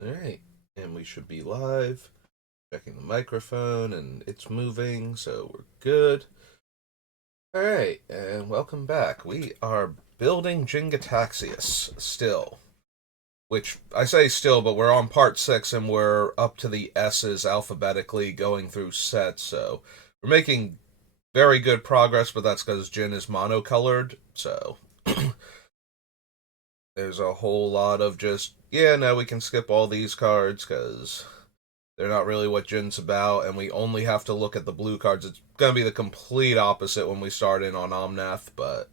Alright, and we should be live. Checking the microphone, and it's moving, so we're good. Alright, and welcome back. We are building Jin-Gitaxias still. Which, I say still, but we're on part 6, and we're up to the S's alphabetically going through sets, so we're making very good progress, but that's because Jin is monocolored, so there's a whole lot of just, yeah, no, we can skip all these cards, because they're not really what Jin's about, and we only have to look at the blue cards. It's going to be the complete opposite when we start in on Omnath, but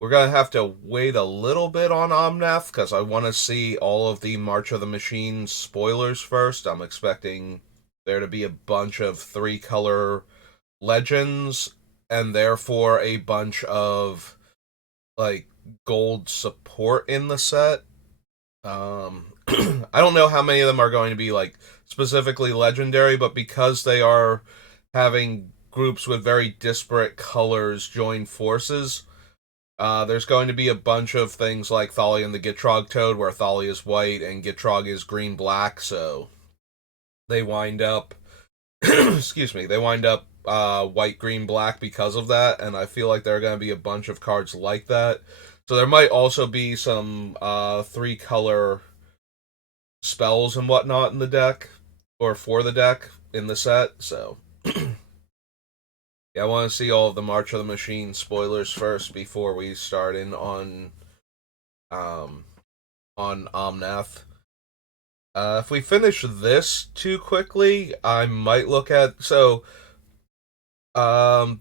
we're going to have to wait a little bit on Omnath because I want to see all of the March of the Machine spoilers first. I'm expecting there to be a bunch of three-color legends and therefore a bunch of like gold support in the set. I don't know how many of them are going to be like specifically legendary, but because they are having groups with very disparate colors join forces, there's going to be a bunch of things like Thalia and the Gitrog Toad, where Thalia is white and Gitrog is green black, so they wind up, excuse me, they wind up white, green, black because of that, and I feel like there are going to be a bunch of cards like that. So there might also be some three color spells and whatnot in the deck, or for the deck in the set. So yeah, I want to see all of the March of the Machine spoilers first before we start in um on Omnath. If we finish this too quickly, I might look at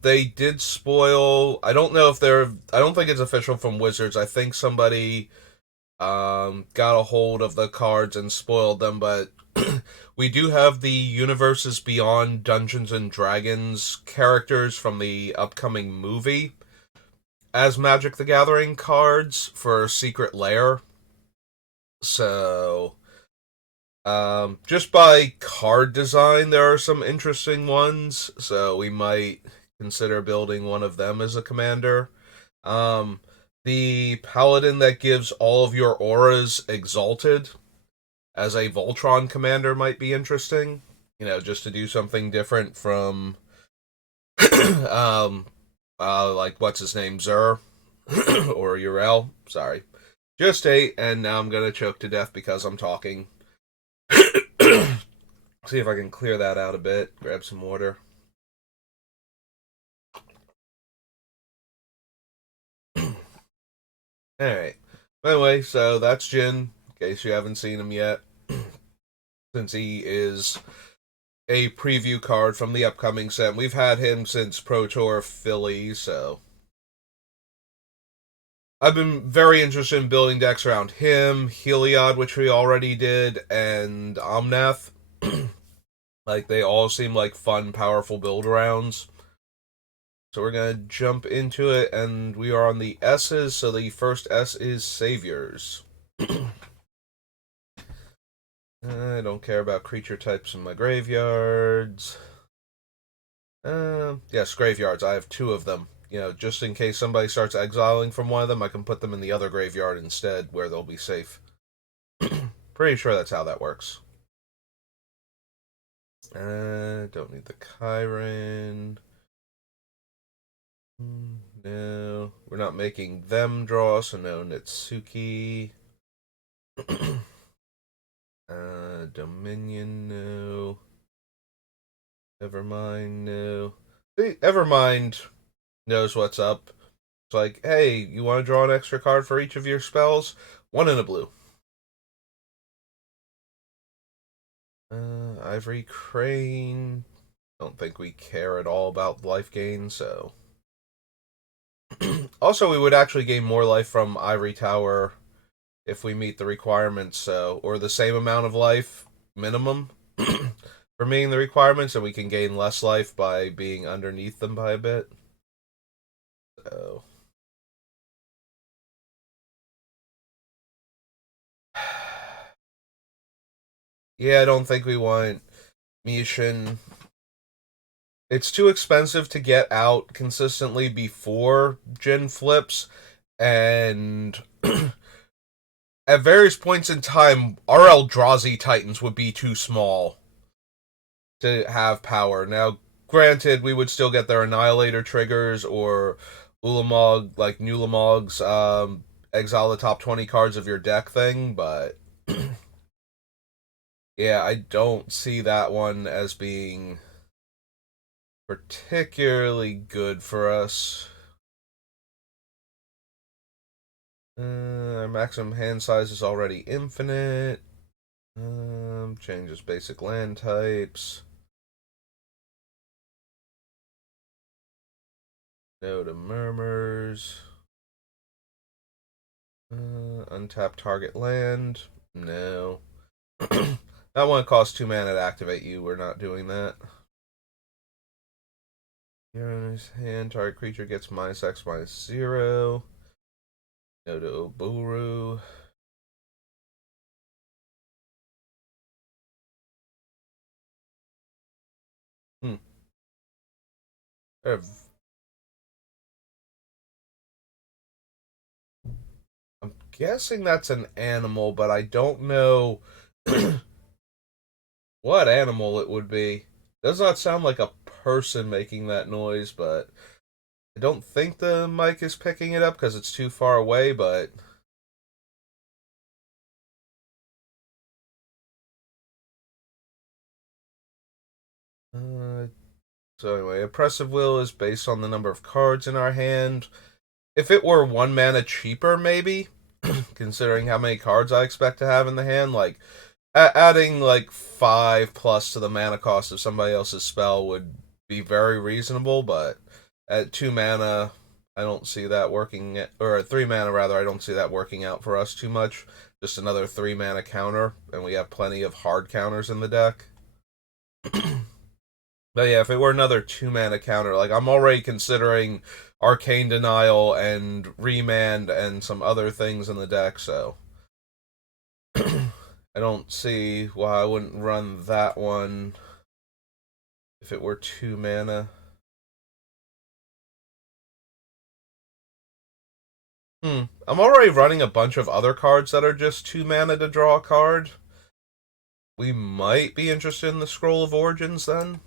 they did spoil. I don't know if they're. I don't think it's official from Wizards. I think somebody got a hold of the cards and spoiled them, but we do have the Universes Beyond Dungeons and Dragons characters from the upcoming movie as Magic the Gathering cards for Secret Lair. So, just by card design, there are some interesting ones. So we might consider building one of them as a commander. Um, the paladin that gives all of your auras exalted as a Voltron commander might be interesting. You know, just to do something different from, um, like what's his name, Zur or Urel. Sorry, just ate, and now I'm gonna choke to death because I'm talking. See if I can clear that out a bit. Grab some water. All right. Anyway, so that's Jin. In case you haven't seen him yet, since he is a preview card from the upcoming set. We've had him since Pro Tour Philly, so I've been very interested in building decks around him, Heliod, which we already did, and Omnath. Like, they all seem like fun, powerful build rounds. So we're gonna jump into it, and we are on the S's, so the first S is Saviors. I don't care about creature types in my graveyards. Yes, graveyards. I have two of them. You know, just in case somebody starts exiling from one of them, I can put them in the other graveyard instead, where they'll be safe. Pretty sure that's how that works. Don't need the Chiron. No, we're not making them draw, so no Nitsuki. Dominion, no. Evermind, no. See, Evermind knows what's up. It's like, hey, you want to draw an extra card for each of your spells? One in a blue. Ivory Crane. Don't think we care at all about life gain, so. Also, we would actually gain more life from Ivory Tower if we meet the requirements, so. Or the same amount of life, minimum, for meeting the requirements, and we can gain less life by being underneath them by a bit. So. Yeah, I don't think we want Mishin. It's too expensive to get out consistently before Jin flips, and at various points in time, our Eldrazi Titans would be too small to have power. Now, granted, we would still get their Annihilator triggers or Ulamog, like Nulamog's exile the top 20 cards of your deck thing, but yeah, I don't see that one as being particularly good for us. Our maximum hand size is already infinite. Changes basic land types. No to murmurs. Untap target land. No. That one costs 2 mana to activate you. We're not doing that. You're in his hand. Target creature gets -X/-0. No to Oburu. Hmm. I'm guessing that's an animal, but I don't know what animal it would be. Does not sound like a person making that noise, but I don't think the mic is picking it up because it's too far away, but uh, so anyway, Oppressive Will is based on the number of cards in our hand. If it were 1 mana cheaper, maybe, considering how many cards I expect to have in the hand, like adding like 5+ to the mana cost of somebody else's spell would be very reasonable, but at 2 mana, I don't see that working, or at 3 mana rather, I don't see that working out for us too much. Just another 3 mana counter, and we have plenty of hard counters in the deck. But yeah, if it were another 2 mana counter, like I'm already considering Arcane Denial and Remand and some other things in the deck, so I don't see why I wouldn't run that one if it were 2 mana. I'm already running a bunch of other cards that are just 2 mana to draw a card. We might be interested in the Scroll of Origins then.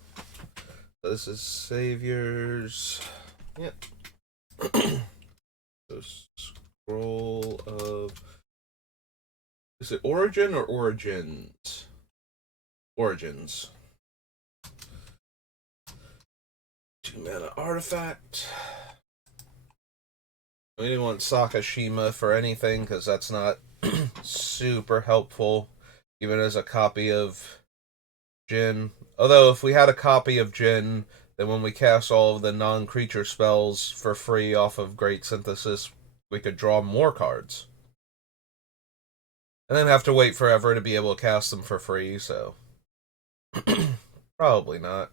This is Saviors. Yep. So Scroll of. Is it Origin or Origins? Origins. 2 mana artifact. We didn't want Sakashima for anything because that's not super helpful, even as a copy of Jin. Although, if we had a copy of Jin, then when we cast all of the non-creature spells for free off of Great Synthesis, we could draw more cards. And then have to wait forever to be able to cast them for free, so. Probably not.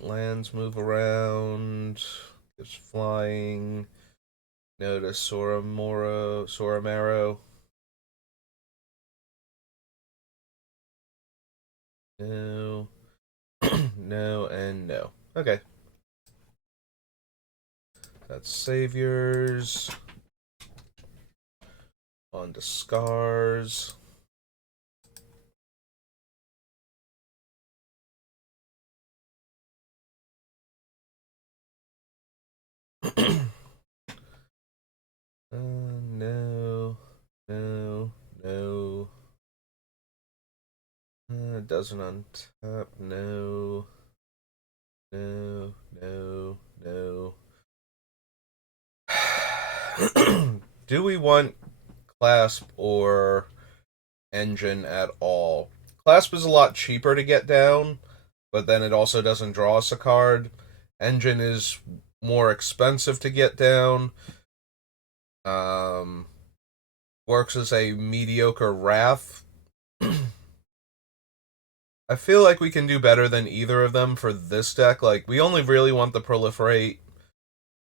Lands move around. Gives flying. Notice Soramaro. No. No and no. Okay. That's Saviors. On to Scars. No. No. No. Doesn't untap. No. No. No. No. Do we want Clasp or Engine at all? Clasp is a lot cheaper to get down, but then it also doesn't draw us a card. Engine is more expensive to get down. Um, Works as a mediocre Wrath. I feel like we can do better than either of them for this deck. Like, we only really want the Proliferate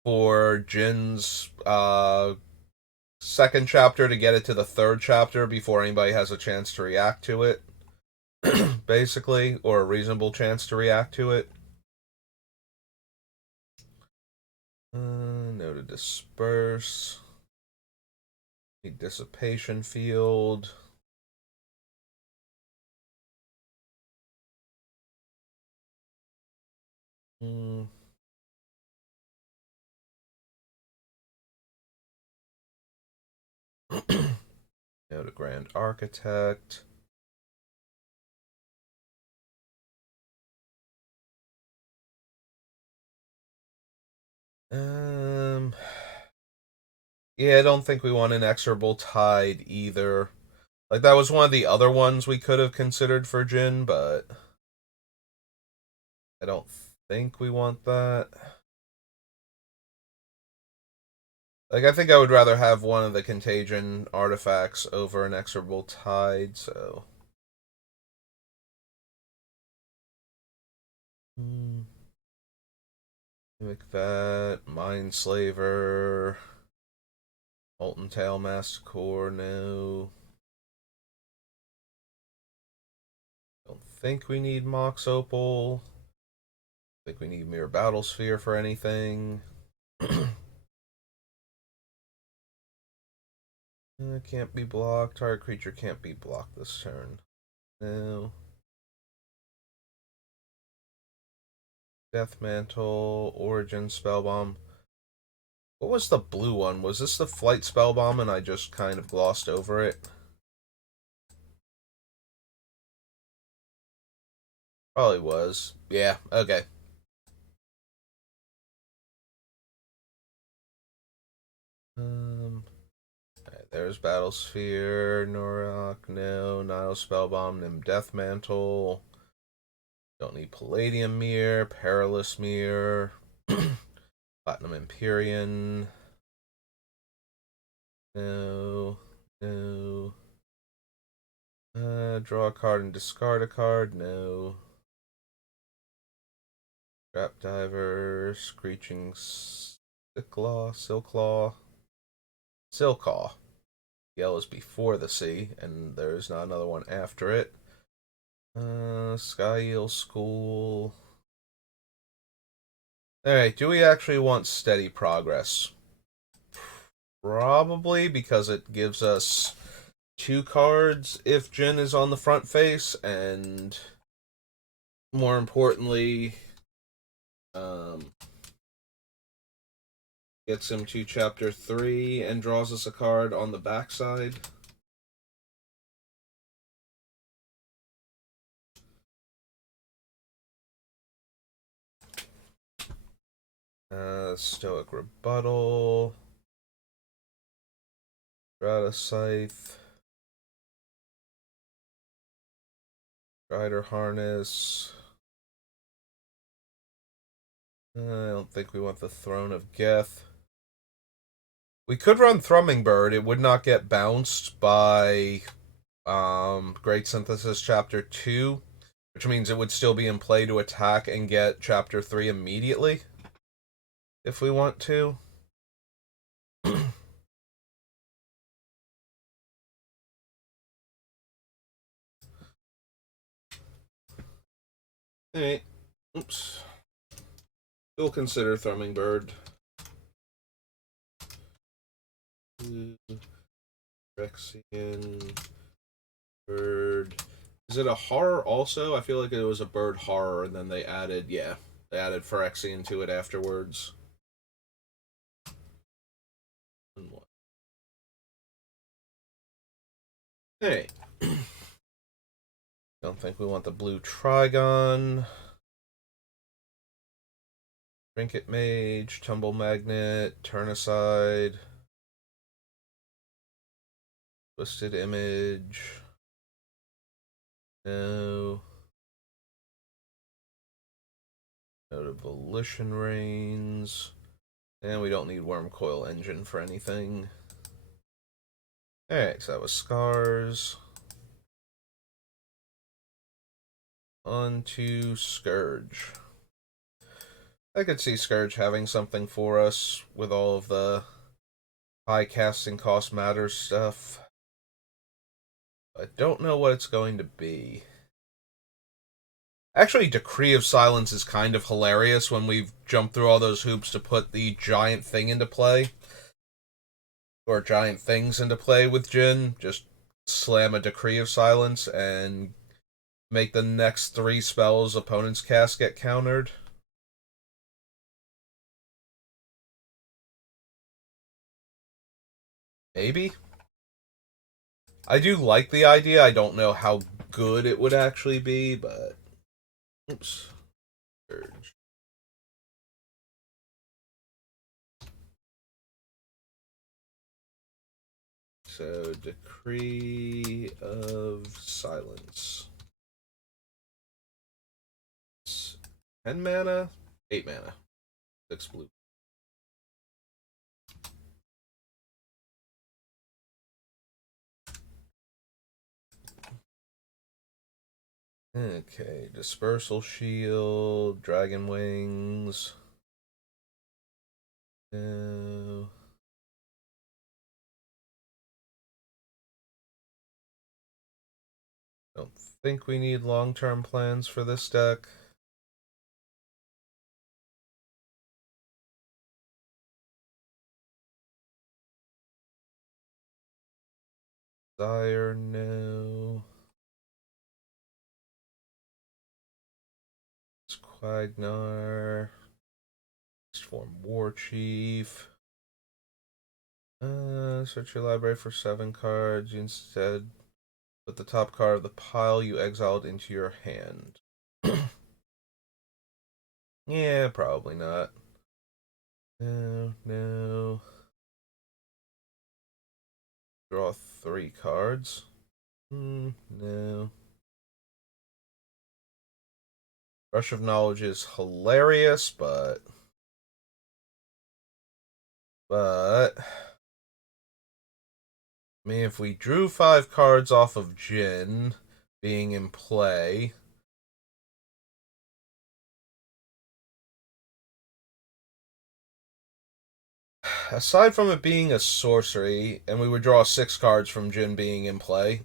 for Jin's second chapter to get it to the third chapter before anybody has a chance to react to it, basically, or a reasonable chance to react to it. No to disperse. Dissipation field. Hmm. Go to Grand Architect. Yeah, I don't think we want Inexorable Tide either. Like, that was one of the other ones we could have considered for Jin, but I don't think we want that. Like, I think I would rather have one of the Contagion artifacts over Inexorable Tide, so... Like that. Mindslaver. Molten Tail Masticore, no. Don't think we need Mox Opal. Think we need Mirror Battlesphere for anything. Can't be blocked. Target creature can't be blocked this turn. No. Death Mantle, Origin Spellbomb. What was the blue one? Was this the Flight Spellbomb and I just kind of glossed over it? Probably was. Yeah, okay. There's Battlesphere, Norok, no, Nile Spellbomb, Nim Death Mantle. Don't need Palladium Mirror, Perilous Mirror, Platinum Empyrean. No, no. Draw a card and discard a card, no. Trap Diver, Screeching Silklaw. Silcaw. Yell is before the C, and there's not another one after it. Sky Eel School. Alright, do we actually want steady progress? Probably, because it gives us 2 cards if Jin is on the front face, and more importantly, gets him to Chapter 3 and draws us a card on the backside. Stoic Rebuttal. Strata Scythe. Rider Harness. I don't think we want the Throne of Geth. We could run Thrumming Bird. It would not get bounced by Great Synthesis Chapter 2, which means it would still be in play to attack and get Chapter 3 immediately, if we want to. Alright. Oops. We'll consider Thrumming Bird. Rexian Bird. Is it a horror also? I feel like it was a bird horror, and then they added, they added Phyrexian to it afterwards. Hey. Don't think we want the blue Trigon. Trinket Mage, Tumble Magnet, Turnicide, Twisted Image. No. No to Volition Reigns. And we don't need Wormcoil Engine for anything. Alright, so that was Scars. On to Scourge. I could see Scourge having something for us with all of the high casting cost matters stuff. I don't know what it's going to be. Actually, Decree of Silence is kind of hilarious when we've jumped through all those hoops to put the giant thing into play. or giant things into play with Jin. Just slam a Decree of Silence and make the next 3 spells opponents cast get countered. Maybe. I do like the idea. I don't know how good it would actually be, but oops. Urge. So Decree of Silence. 10 mana, 8 mana, 6 blue. Okay, Dispersal Shield, Dragon Wings. No. Don't think we need long-term plans for this deck. Desire, no. It's Quagnar. Form War Chief. Search your library for 7 cards. You instead put the top card of the pile you exiled into your hand. Yeah, probably not. No, no. Draw 3 cards. No. Rush of Knowledge is hilarious, but I mean, if we drew 5 cards off of Jin being in play, aside from it being a sorcery, and we would draw 6 cards from Jin being in play.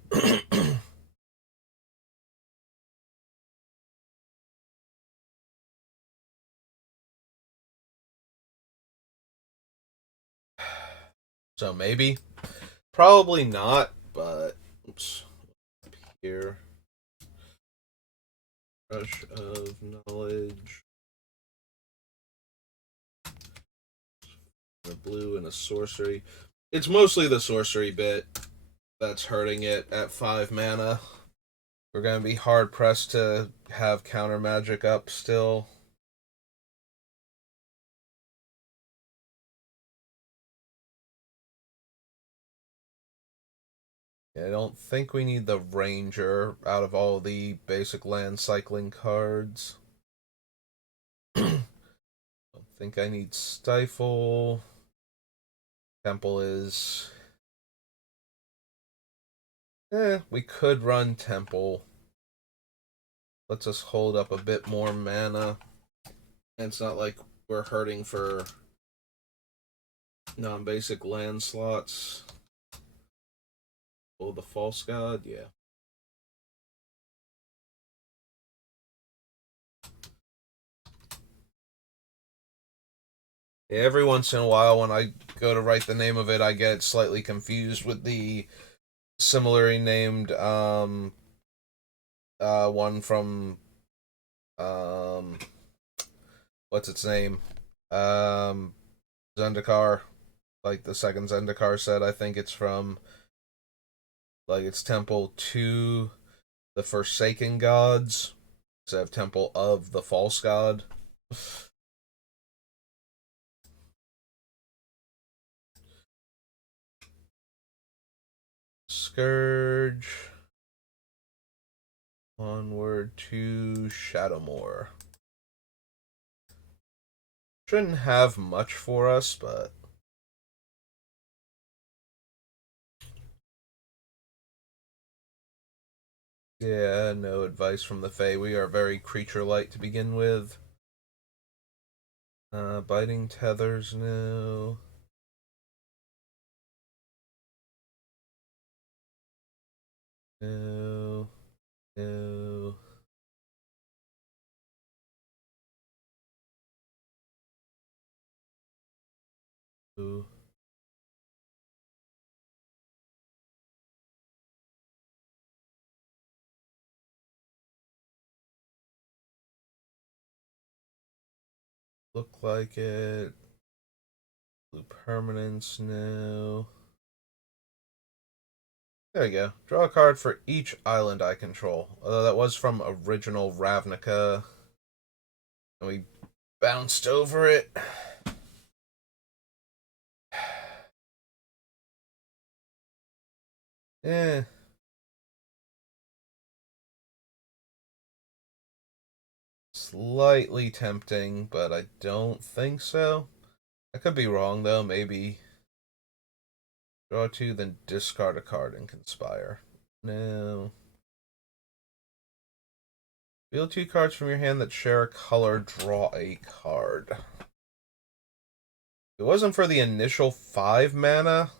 So maybe. Probably not, but oops. Here. Rush of Knowledge. A blue and a sorcery. It's mostly the sorcery bit that's hurting it at 5 mana. We're going to be hard pressed to have counter magic up still. I don't think we need the Ranger out of all the basic land cycling cards. Don't think I need Stifle. Temple is... we could run Temple. Lets us hold up a bit more mana. And it's not like we're hurting for non-basic land slots. Oh, the False God? Yeah. Every once in a while, when I go to write the name of it, I get slightly confused with the similarly named one from um what's its name? Um Zendikar. Like the second Zendikar set, I think it's from like it's Temple to the Forsaken Gods instead of Temple of the False God. Scourge. Onward to Shadowmoor. Shouldn't have much for us, but yeah, no advice from the Fae. We are very creature-light to begin with. Biting Tethers, no. No. No. No. look like it. Blue permanence, no. There we go. Draw a card for each island I control. Although that was from original Ravnica. And we bounced over it. Eh. Slightly tempting, but I don't think so. I could be wrong, though. Maybe. Draw two, then discard a card and conspire. No. Deal two cards from your hand that share a color. Draw a card. If it wasn't for the initial 5 mana,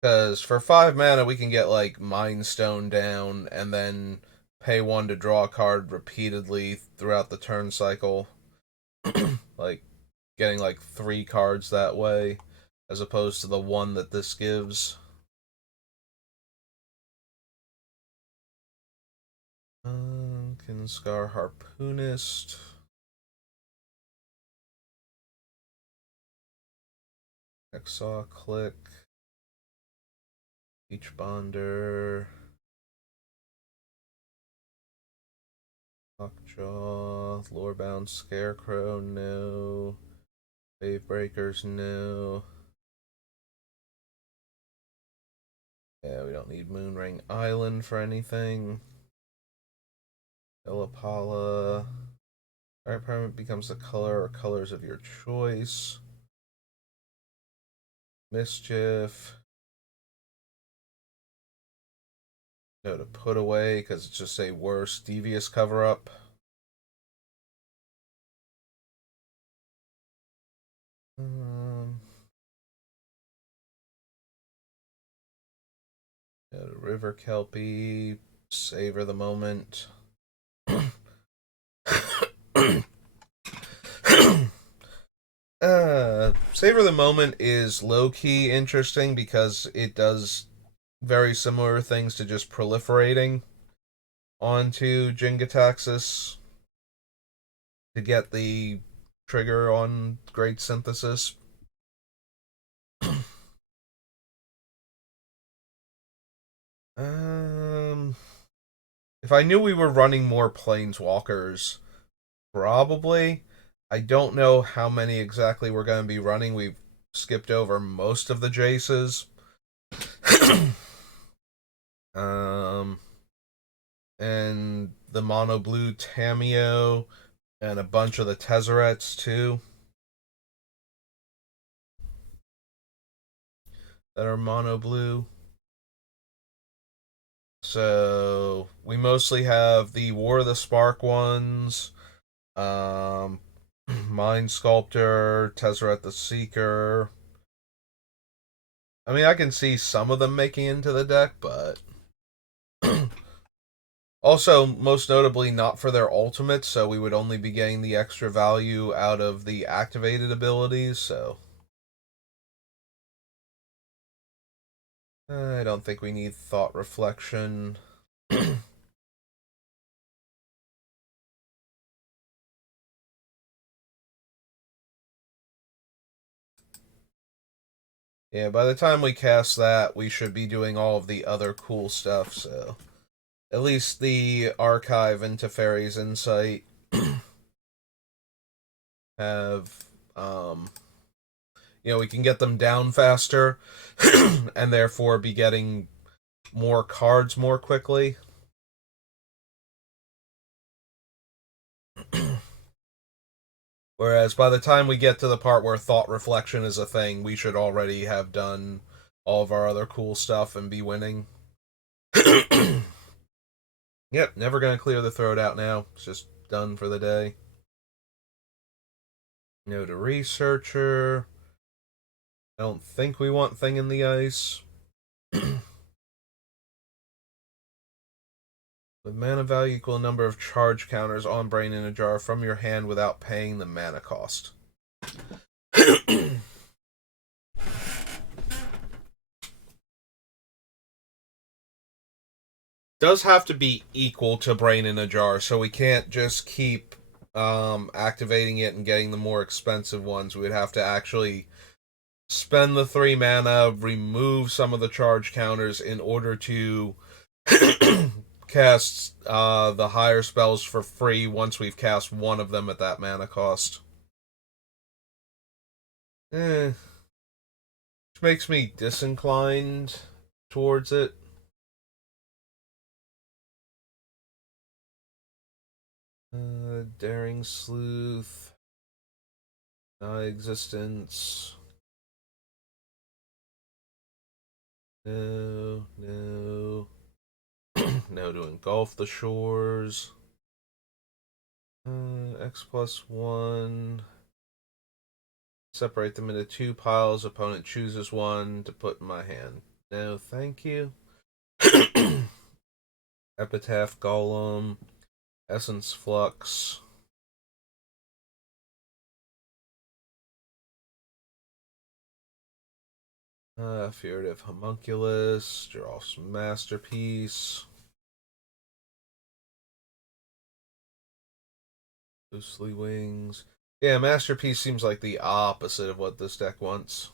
because for 5 mana we can get like Mind Stone down and then pay 1 to draw a card repeatedly throughout the turn cycle. Like getting like 3 cards that way, as opposed to the 1 that this gives. Kinscar Harpoonist. Exhaw Click. Beach Bonder. Lockjaw. Lorebound Scarecrow, no. Wave Breakers, no. Yeah, we don't need Moonring Island for anything. Illapala. Alright, permanent becomes the color or colors of your choice. Mischief. No, to put away, because it's just a worse devious cover-up. No, to River Kelpie. Savor the moment. Savor the moment is low-key interesting because it does very similar things to just proliferating onto Jin-Gitaxias to get the trigger on Great Synthesis. If I knew we were running more Planeswalkers, probably. I don't know how many exactly we're going to be running. We've skipped over most of the Jaces. And the mono blue Tameo, and a bunch of the Tezzerets too, that are mono blue. So we mostly have the War of the Spark ones, Mind Sculptor, Tezzeret the Seeker. I mean, I can see some of them making into the deck, but also, most notably, not for their ultimates, so we would only be getting the extra value out of the activated abilities, so I don't think we need Thought Reflection. Yeah, by the time we cast that, we should be doing all of the other cool stuff, so at least the Archive and Teferi's Insight have, we can get them down faster, and therefore be getting more cards more quickly. Whereas by the time we get to the part where Thought Reflection is a thing, we should already have done all of our other cool stuff and be winning. Yep, never gonna clear the throat out now. It's just done for the day. No to Researcher. I don't think we want Thing in the Ice. With mana value equal number of charge counters on Brain in a Jar from your hand without paying the mana cost. Does have to be equal to Brain in a Jar, so we can't just keep activating it and getting the more expensive ones. We would have to actually spend the 3 mana, remove some of the charge counters in order to cast the higher spells for free once we've cast one of them at that mana cost. Which makes me disinclined towards it. Daring Sleuth. Existence. No, no. No to engulf the shores. X+1. Separate them into 2 piles. Opponent chooses one to put in my hand. No, thank you. Epitaph Golem. Essence Flux. Furtive Homunculus. Draws Masterpiece. Loosely Wings. Yeah, Masterpiece seems like the opposite of what this deck wants.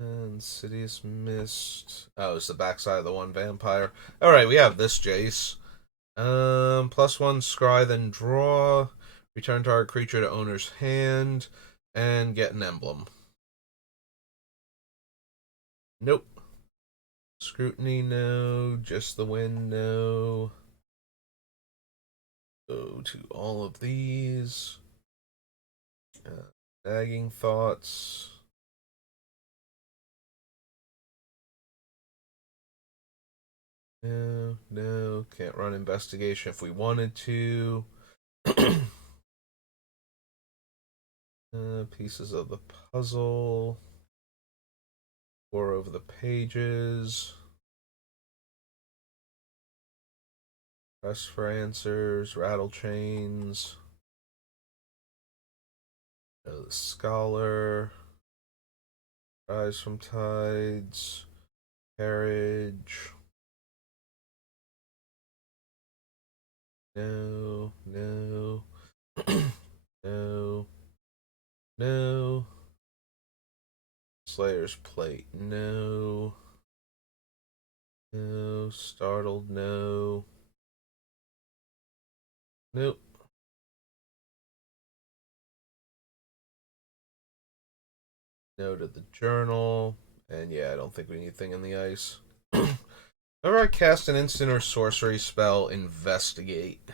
Insidious Mist. Oh, it's the backside of the one vampire. Alright, we have this Jace. +1 scry, then draw. Return target creature to owner's hand. And get an emblem. Nope. Scrutiny, no. Just the Wind, no. Go to all of these. Nagging Thoughts. No, no. Can't run Investigation if we wanted to. Pieces of the puzzle. 4 over the pages. Press for answers. Rattle chains. The Scholar. Rise from Tides. Carriage. No, no. No. No. Slayer's Plate, no. No. Startled, no. Nope. No to the journal. And yeah, I don't think we need anything in the ice. Whenever I cast an instant or sorcery spell, Investigate.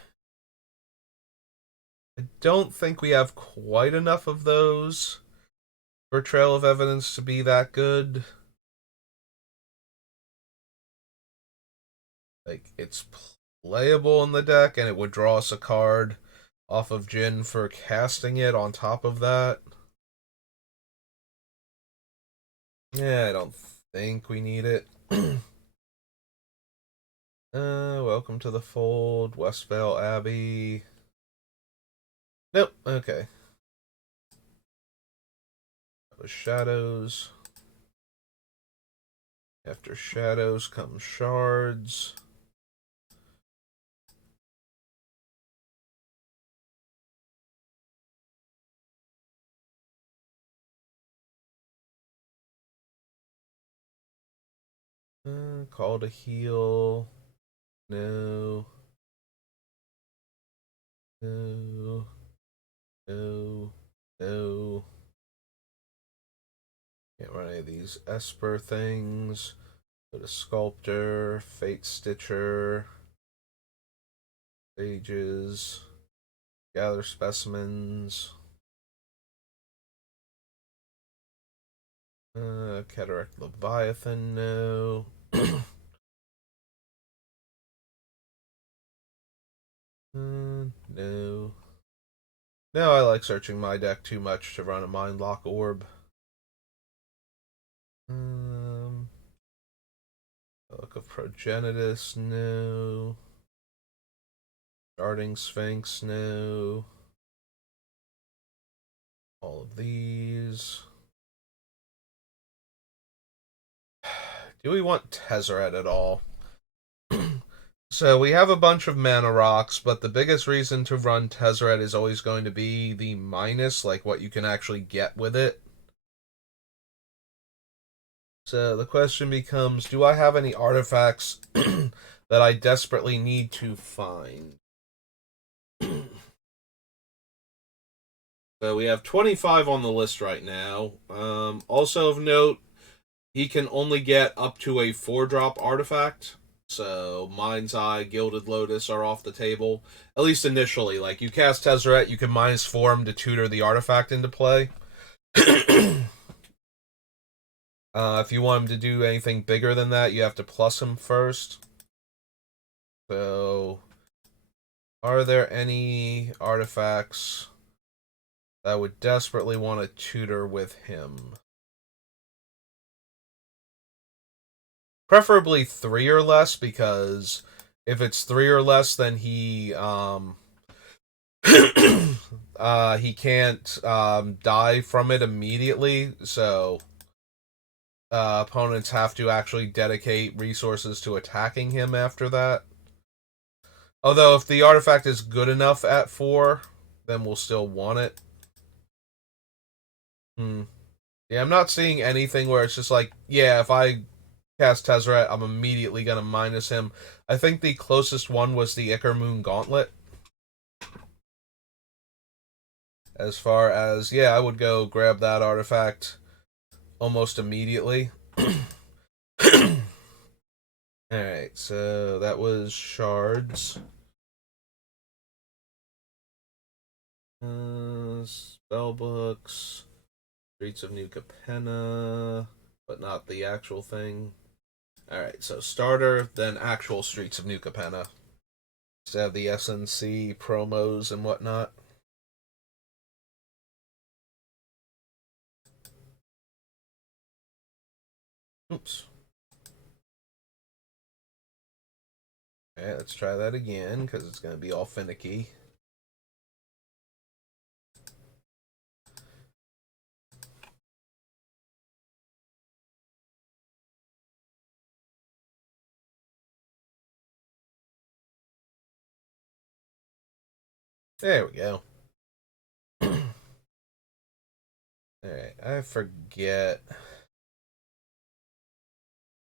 I don't think we have quite enough of those for Trail of Evidence to be that good. Like, it's playable in the deck, and it would draw us a card off of Jin for casting it on top of that. Yeah, I don't think we need it. Welcome to the fold, Westvale Abbey. Nope, okay. That was Shadows. After Shadows come Shards. Call to Heal. No. No. No. No. Can't run any of these Esper things. Go to Sculptor, Fate Stitcher, Sages, Gather Specimens, Cataract Leviathan, no. No. No, I like searching my deck too much to run a Mindlock Orb. Look of Progenitus, no. Darting Sphinx, no. All of these. Do we want Tezzeret at all? So we have a bunch of mana rocks, but the biggest reason to run Tezzeret is always going to be the minus, like what you can actually get with it. So the question becomes, do I have any artifacts that I desperately need to find? So we have 25 on the list right now. Also of note, he can only get up to a 4-drop artifact. So Mind's Eye, Gilded Lotus are off the table. At least initially. Like, you cast Tezzeret, you can -4 him to tutor the artifact into play. If you want him to do anything bigger than that, you have to plus him first. So, are there any artifacts that would desperately want to tutor with him? Preferably 3 or less, because if it's 3 or less, then he he can't die from it immediately. So opponents have to actually dedicate resources to attacking him after that. Although if the artifact is good enough at 4, then we'll still want it. Yeah, I'm not seeing anything where it's just like, yeah, if I cast Tezzeret, I'm immediately gonna minus him. I think the closest one was the Ichor Moon Gauntlet. As far as, yeah, I would go grab that artifact almost immediately. Alright, so that was shards. Spellbooks. Streets of New Capenna, but not the actual thing. Alright, so starter, then actual Streets of New Capenna. To have the SNC promos and whatnot. Oops. Alright, let's try that again, because it's going to be all finicky. There we go. Alright, I forget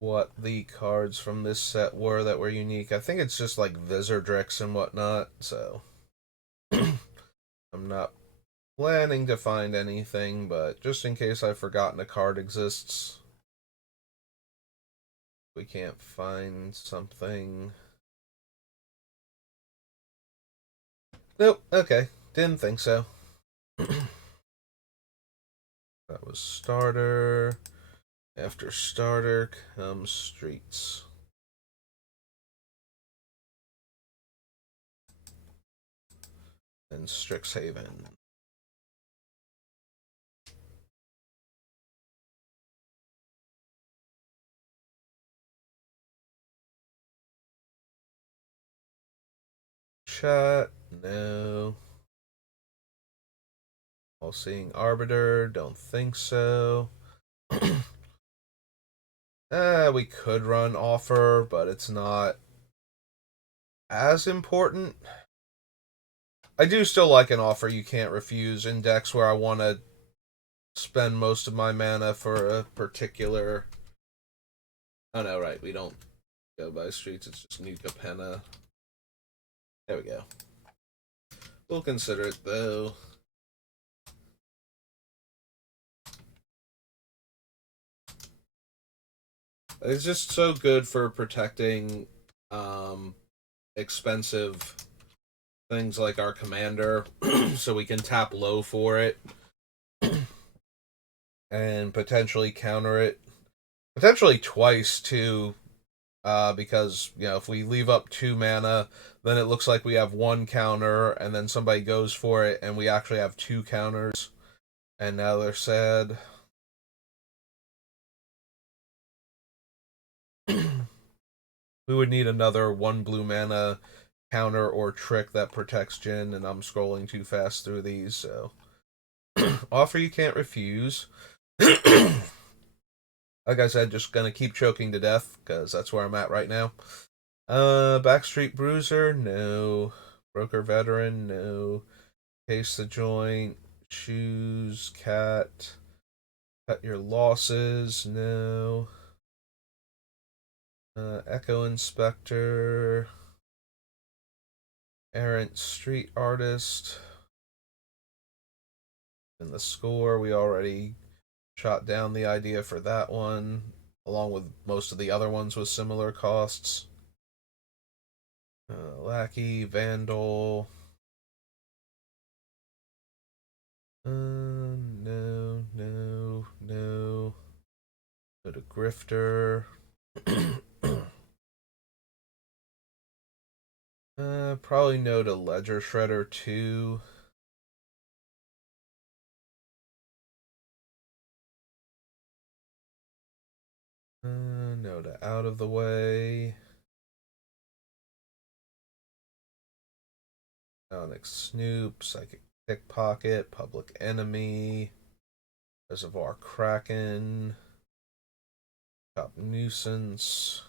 what the cards from this set were that were unique. I think it's just like Visordrix and whatnot, so I'm not planning to find anything, but just in case I've forgotten a card exists, we can't find something. Nope, okay. Didn't think so. That was starter. After starter comes streets. And Strixhaven. Chat, no. All-Seeing Arbiter, don't think so. We could run Offer, but it's not as important. I do still like an Offer you can't refuse in decks where I want to spend most of my mana for a particular... Oh no, right, we don't go by streets, it's just New Capenna. There we go. We'll consider it, though. It's just so good for protecting expensive things like our commander, so we can tap low for it and potentially counter it. Potentially twice, too, because, you know, if we leave up 2 mana, then it looks like we have 1 counter, and then somebody goes for it, and we actually have 2 counters, and now they're sad. We would need another 1 blue mana counter or trick that protects Jin, and I'm scrolling too fast through these, so... Offer you can't refuse. Like I said, just gonna keep choking to death, because that's where I'm at right now. Backstreet Bruiser, no. Broker Veteran, no. Case the Joint, Shoes, Cat, Cut Your Losses, no. Echo Inspector, Errant Street Artist. In the score, we already shot down the idea for that one, along with most of the other ones with similar costs. Lackey, Vandal. No, no, no. Go to Grifter. Probably no to Ledger Shredder 2. No to Out of the Way. Sonic Snoop, Psychic Pickpocket, Public Enemy, Reservoir Kraken, Top Nuisance.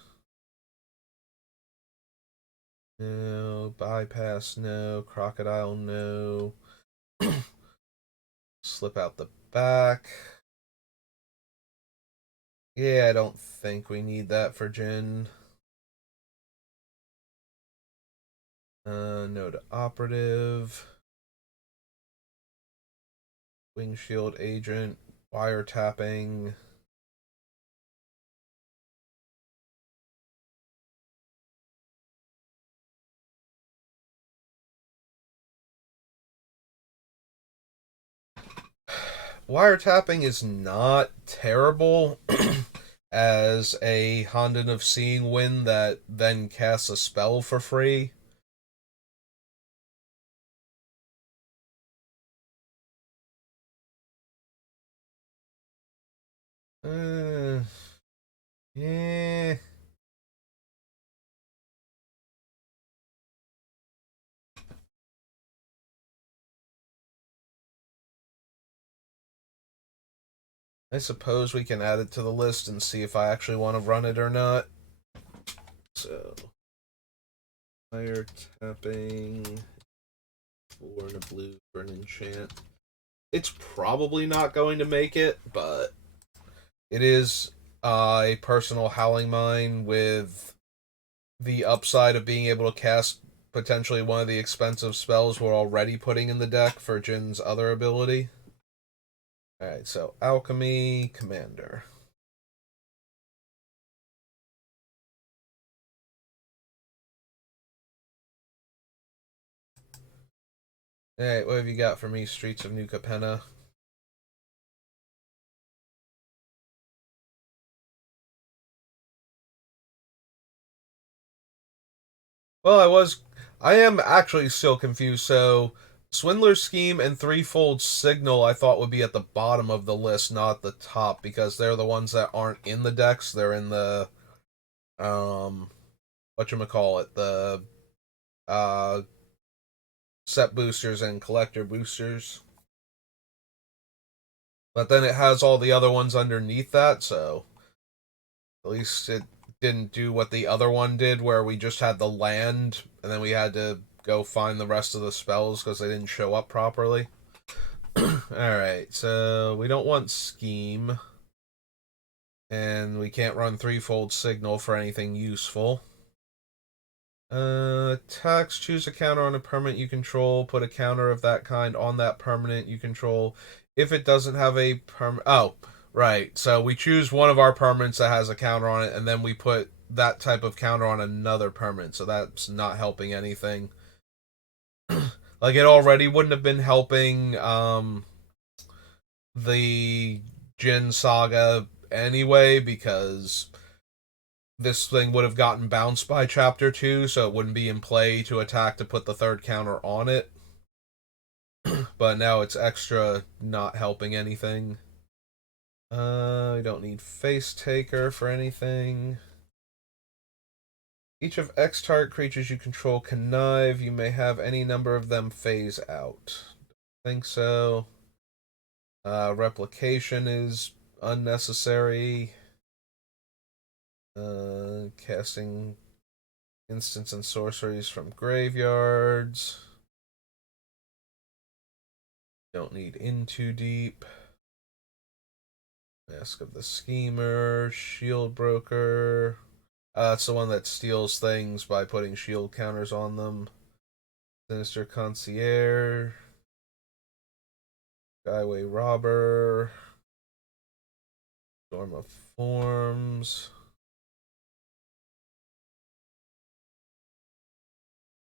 No. Bypass, no. Crocodile, no. Slip out the back. Yeah, I don't think we need that for Jin. No to Operative. Windshield Agent. Wiretapping. Wiretapping is not terrible as a Honden of Seeing win that then casts a spell for free. Yeah. I suppose we can add it to the list and see if I actually want to run it or not. So, fire tapping, 4 and a blue for an enchant. It's probably not going to make it, but it is a personal Howling Mine with the upside of being able to cast potentially one of the expensive spells we're already putting in the deck for Jin's other ability. Alright, so Alchemy, Commander. Alright, what have you got for me, Streets of New Capenna? Well, I am actually still confused. So, Swindler's Scheme and Threefold Signal I thought would be at the bottom of the list, not the top, because they're the ones that aren't in the decks. They're in the, whatchamacallit, the, uh, set boosters and collector boosters. But then it has all the other ones underneath that, so at least it didn't do what the other one did, where we just had the land and then we had to go find the rest of the spells because they didn't show up properly. Alright, so we don't want Scheme. And we can't run Threefold Signal for anything useful. Tax, choose a counter on a permanent you control, put a counter of that kind on that permanent you control. If it doesn't have a oh, right. So we choose one of our permanents that has a counter on it, and then we put that type of counter on another permanent, so that's not helping anything. Like, it already wouldn't have been helping the Jin saga anyway, because this thing would have gotten bounced by chapter 2, so it wouldn't be in play to attack to put the third counter on it. But now it's extra not helping anything. We don't need Face Taker for anything. Each of X target creatures you control connive. You may have any number of them phase out. Think so. Replication is unnecessary. Casting Instants and sorceries from graveyards. Don't need in too deep. Mask of the Schemer, Shield Broker. It's the one that steals things by putting shield counters on them. Sinister Concierge. Skyway Robber. Storm of Forms.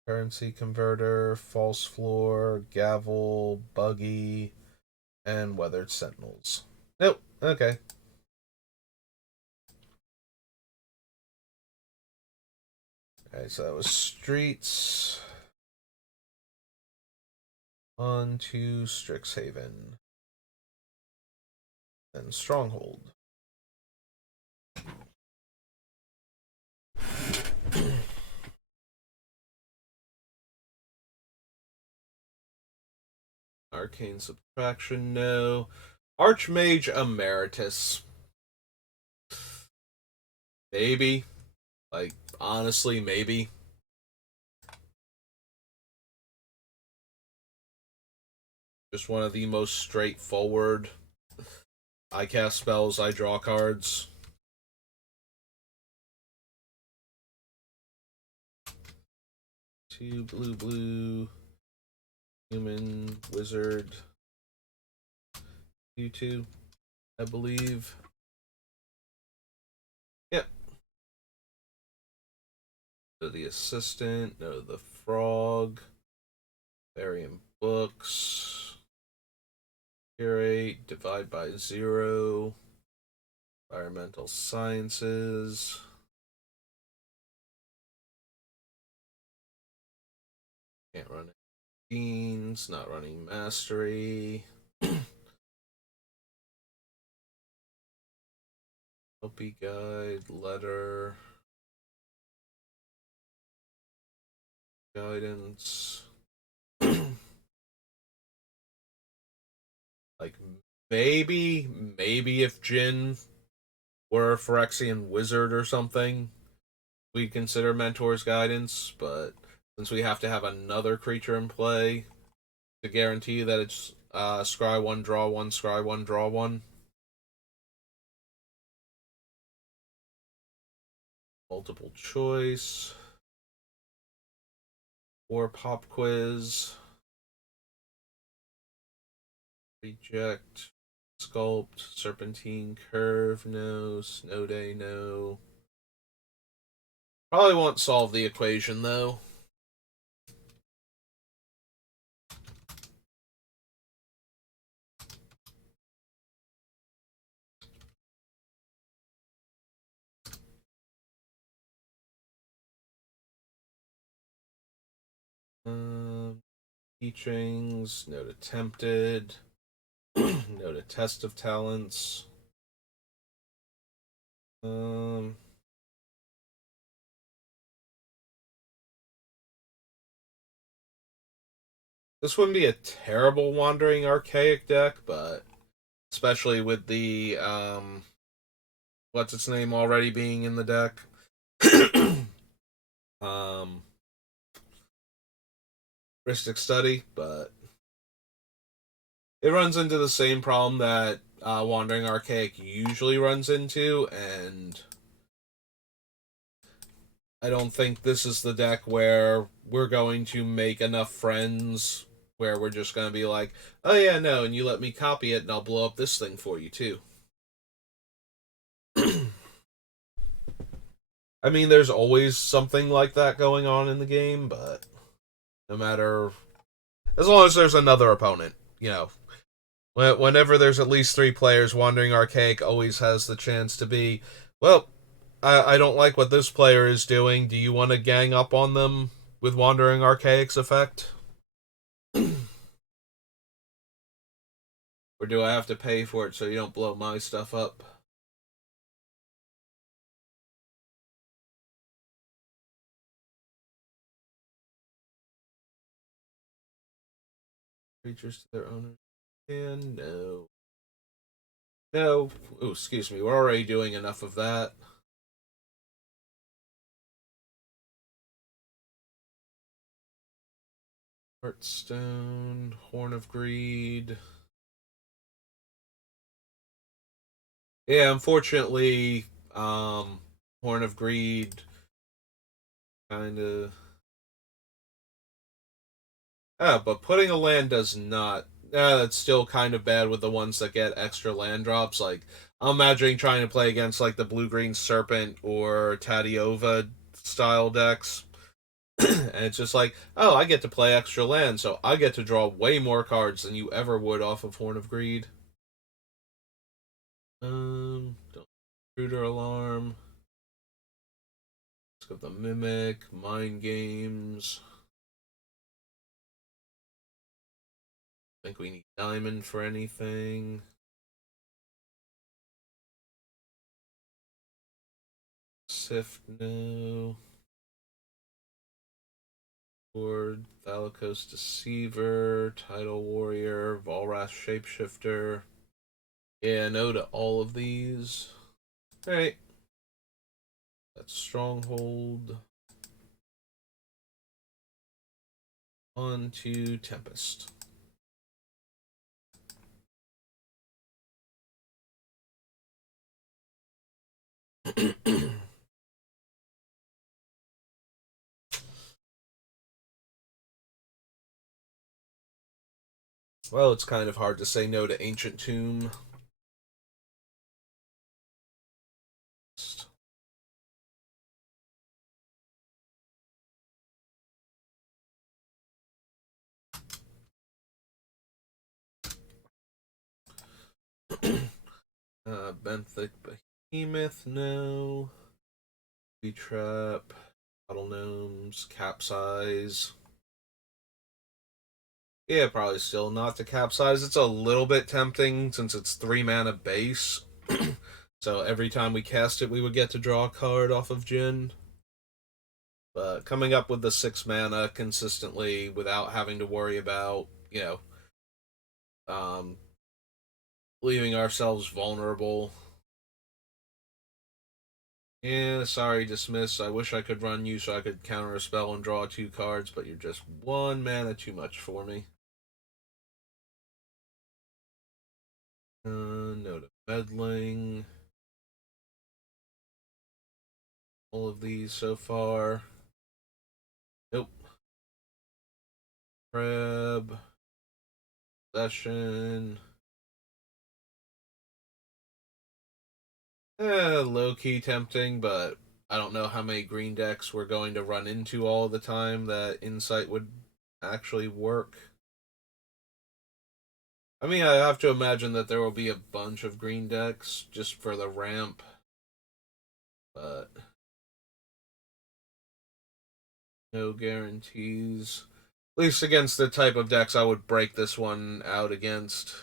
Currency Converter, False Floor, Gavel, Buggy, and Weathered Sentinels. Nope, okay. Alright, so that was Streets. On to Strixhaven. And Stronghold. Arcane Subtraction, no. Archmage Emeritus. Maybe. Like, honestly, maybe. Just one of the most straightforward. I cast spells, I draw cards. Two blue. Human, wizard. 2/2, I believe. Yep. So the assistant, no, the frog. Variant books. Curate, divide by 0. Environmental sciences. Can't run Beans, not running mastery. Helpy guide, letter. Guidance. Like, maybe if Jin were a Phyrexian wizard or something, we'd consider Mentor's Guidance, but since we have to have another creature in play to guarantee that it's scry 1, draw 1, scry 1, draw 1. Multiple choice. Or pop quiz. Reject. Sculpt. Serpentine curve, no. Snow day, no. Probably won't solve the equation, though. Teachings, note attempted, note a test of talents. This wouldn't be a terrible Wandering Archaic deck, but especially with the what's its name already being in the deck. Ristic Study, but it runs into the same problem that Wandering Archaic usually runs into, and I don't think this is the deck where we're going to make enough friends where we're just going to be like, oh yeah, no, and you let me copy it and I'll blow up this thing for you too. I mean, there's always something like that going on in the game, but no matter, as long as there's another opponent, you know, whenever there's at least 3 players, Wandering Archaic always has the chance to be, well, I don't like what this player is doing. Do you want to gang up on them with Wandering Archaic's effect? Or do I have to pay for it so you don't blow my stuff up? Creatures to their owners. And no. No. Oh, excuse me. We're already doing enough of that. Heartstone, Horn of Greed. Yeah, unfortunately, Horn of Greed kind of. Ah, but putting a land does not. That's still kind of bad with the ones that get extra land drops. Like, I'm imagining trying to play against, like, the Blue Green Serpent or Tadiova style decks. And it's just like, oh, I get to play extra land, so I get to draw way more cards than you ever would off of Horn of Greed. Don't Intruder Alarm. Let's go with the Mimic, Mind Games. Think we need Diamond for anything. Sift, no. Lord, Thalicos Deceiver, Tidal Warrior, Valrath Shapeshifter. Yeah, no to all of these. Alright. That's Stronghold. On to Tempest. Well, it's kind of hard to say no to Ancient Tomb. Benthic Behemoth, no. Trap, Bottle Gnomes, Capsize. Yeah, probably still not to Capsize. It's a little bit tempting since it's 3 mana base. So every time we cast it, we would get to draw a card off of Jin. But coming up with the 6 mana consistently without having to worry about, um, leaving ourselves vulnerable. Yeah, sorry, dismiss. I wish I could run you so I could counter a spell and draw 2 cards, but you're just 1 mana too much for me. Note of Meddling. All of these so far. Nope. Crab. Possession. Low-key tempting, but I don't know how many green decks we're going to run into all the time that Insight would actually work. I mean, I have to imagine that there will be a bunch of green decks just for the ramp, but no guarantees. At least against the type of decks I would break this one out against.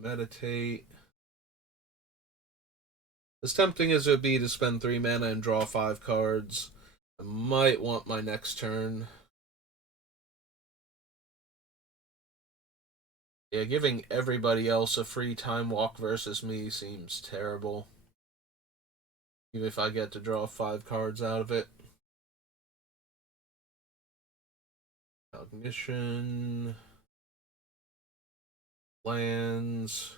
Meditate. As tempting as it would be to spend 3 mana and draw 5 cards, I might want my next turn. Yeah, giving everybody else a free time walk versus me seems terrible. Even if I get to draw 5 cards out of it. Cognition. Lands.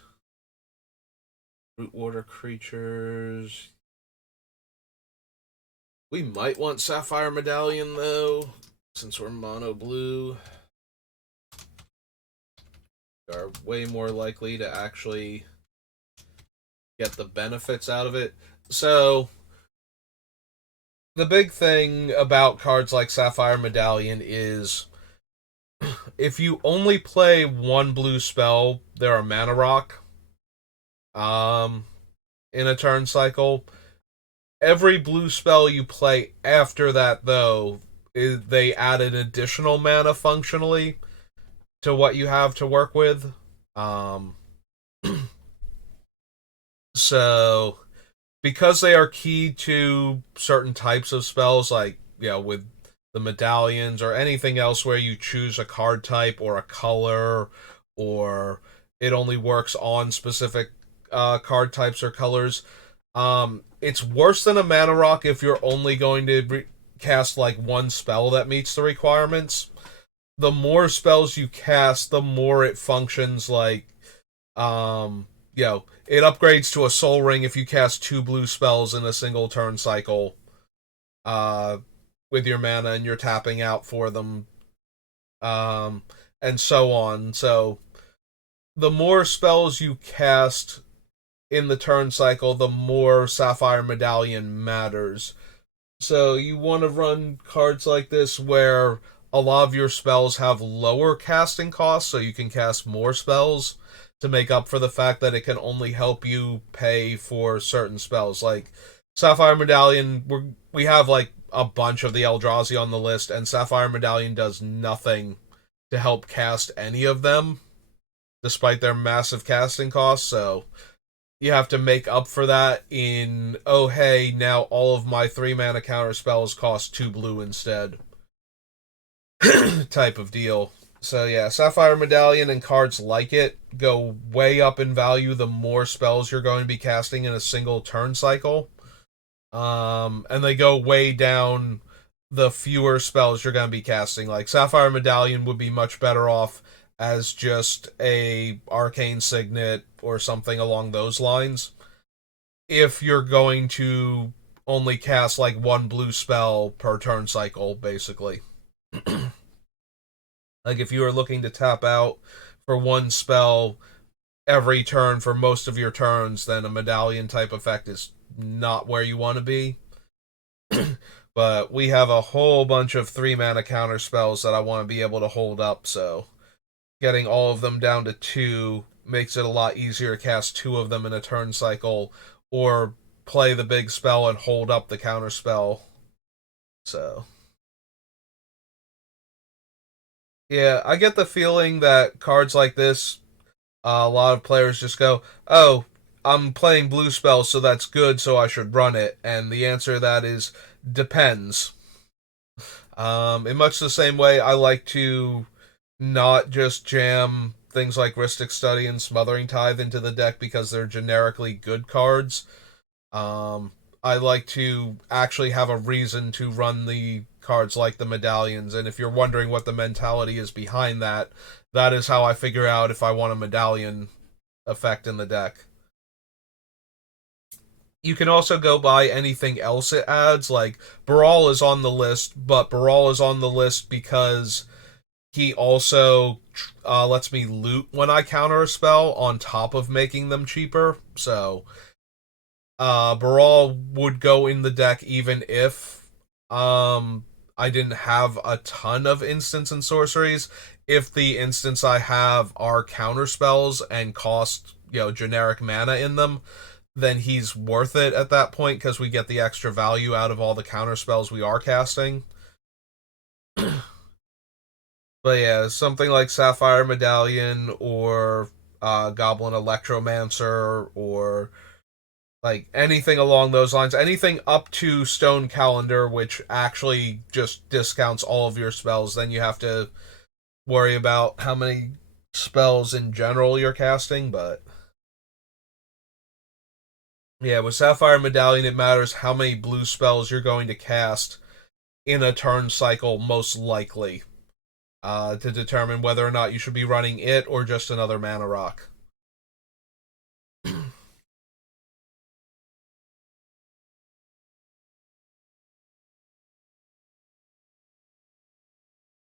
Root water creatures. We might want Sapphire Medallion, though, since we're mono blue. We are way more likely to actually get the benefits out of it. So, the big thing about cards like Sapphire Medallion is if you only play 1 blue spell, they're a mana rock. In a turn cycle. Every blue spell you play after that, though, they add an additional mana functionally to what you have to work with. Um, so, because they are key to certain types of spells, like, with the medallions or anything else where you choose a card type or a color, or it only works on specific card types or colors. It's worse than a mana rock if you're only going to cast like one spell that meets the requirements. The more spells you cast, the more it functions like, it upgrades to a soul ring if you cast 2 blue spells in a single turn cycle, uh, with your mana and you're tapping out for them, um, and so on. So the more spells you cast in the turn cycle, the more Sapphire Medallion matters. So you want to run cards like this where a lot of your spells have lower casting costs, so you can cast more spells to make up for the fact that it can only help you pay for certain spells. Like Sapphire Medallion, we have like a bunch of the Eldrazi on the list, and Sapphire Medallion does nothing to help cast any of them, despite their massive casting costs. So you have to make up for that in, oh hey, now all of my 3 mana counter spells cost 2 blue instead, type of deal. So yeah, Sapphire Medallion and cards like it go way up in value the more spells you're going to be casting in a single turn cycle. And they go way down the fewer spells you're going to be casting. Like Sapphire Medallion would be much better off as just a Arcane Signet or something along those lines, if you're going to only cast like 1 blue spell per turn cycle, basically. Like if you are looking to tap out for 1 spell every turn for most of your turns, then a medallion type effect is not where you want to be. But we have a whole bunch of 3 mana counter spells that I want to be able to hold up, so getting all of them down to 2 makes it a lot easier to cast 2 of them in a turn cycle, or play the big spell and hold up the counter spell. So yeah, I get the feeling that cards like this, a lot of players just go, oh, I'm playing blue spells, so that's good, so I should run it. And the answer to that is depends. In much the same way, I like to not just jam things like Rhystic Study and Smothering Tithe into the deck because they're generically good cards. I like to actually have a reason to run the cards like the medallions, and if you're wondering what the mentality is behind that, that is how I figure out if I want a medallion effect in the deck. You can also go by anything else it adds, like Baral is on the list, but Baral is on the list because he also lets me loot when I counter a spell on top of making them cheaper. So Baral would go in the deck even if I didn't have a ton of instants and sorceries. If the instants I have are counter spells and cost, generic mana in them, then he's worth it at that point because we get the extra value out of all the counter spells we are casting. But yeah, something like Sapphire Medallion or Goblin Electromancer or like anything along those lines, anything up to Stone Calendar, which actually just discounts all of your spells, then you have to worry about how many spells in general you're casting. But yeah, with Sapphire Medallion, it matters how many blue spells you're going to cast in a turn cycle, most likely, to determine whether or not you should be running it or just another mana rock.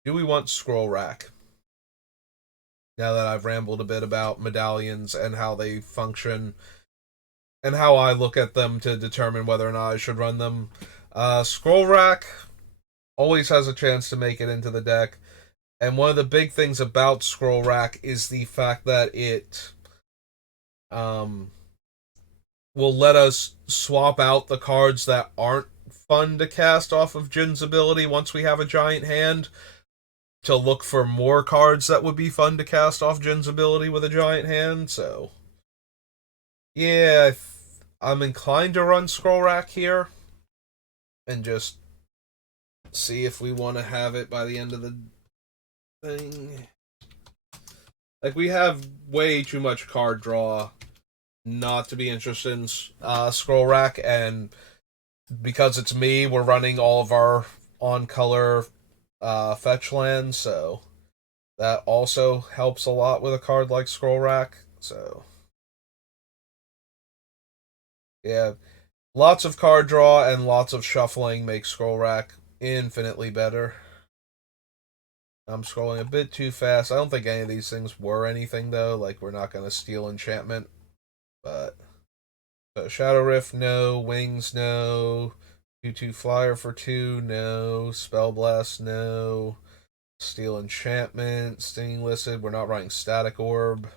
Do we want Scroll Rack? Now that I've rambled a bit about medallions and how they function and how I look at them to determine whether or not I should run them, Scroll Rack always has a chance to make it into the deck. And one of the big things about Scroll Rack is the fact that it will let us swap out the cards that aren't fun to cast off of Jin's ability once we have a giant hand, to look for more cards that would be fun to cast off Jin's ability with a giant hand. So yeah, I'm inclined to run Scroll Rack here and just see if we want to have it by the end of the thing. Like, we have way too much card draw not to be interested in Scroll Rack, and because it's me, we're running all of our on color fetch land, so that also helps a lot with a card like Scroll Rack. So yeah, lots of card draw and lots of shuffling makes Scroll Rack infinitely better. I'm scrolling a bit too fast. I don't think any of these things were anything though. Like we're not gonna steal enchantment, but Shadow Rift, no. Wings, no. 2/2 flyer for 2, no. Spell Blast, no. Steal enchantment, stinging listed. We're not running static orb.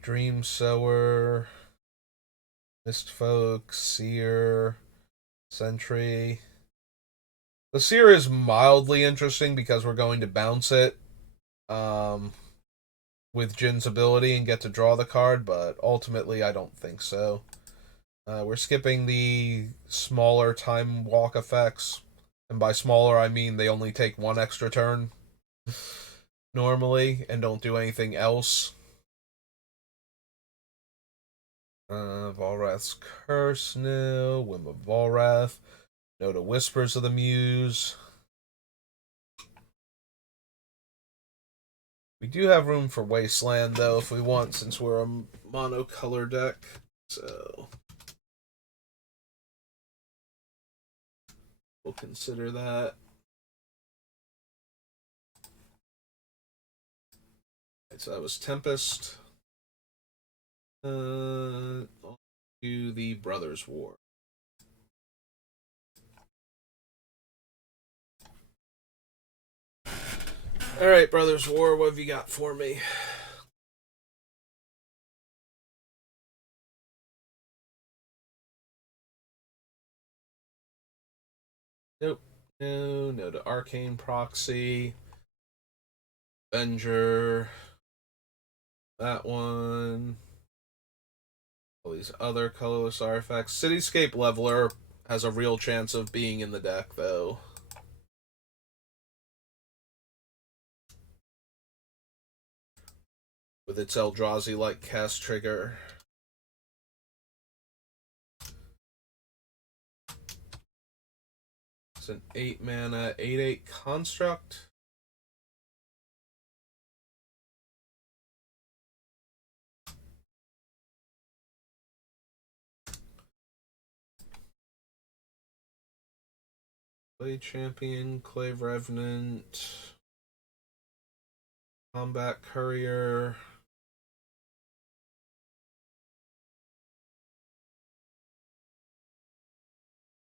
Dream Sower, Mistfolk, Seer, Sentry. The Seer is mildly interesting because we're going to bounce it um, with Jin's ability and get to draw the card, but ultimately I don't think so. We're skipping the smaller time walk effects, and by smaller I mean they only take one extra turn normally and don't do anything else. Volrath's Curse, no. Whim of Volrath, no to Whispers of the Muse. We do have room for Wasteland, though, if we want, since we're a monocolor deck. So we'll consider that. Right, so that was Tempest. On to the Brothers' War. Alright, Brothers' War, what have you got for me? Nope. No to Arcane Proxy. Avenger. That one. All these other colorless artifacts. Cityscape Leveler has a real chance of being in the deck, though. With its Eldrazi-like cast trigger. It's an 8 mana, 8/8 construct. Blade Champion, Clave Revenant, Combat Courier.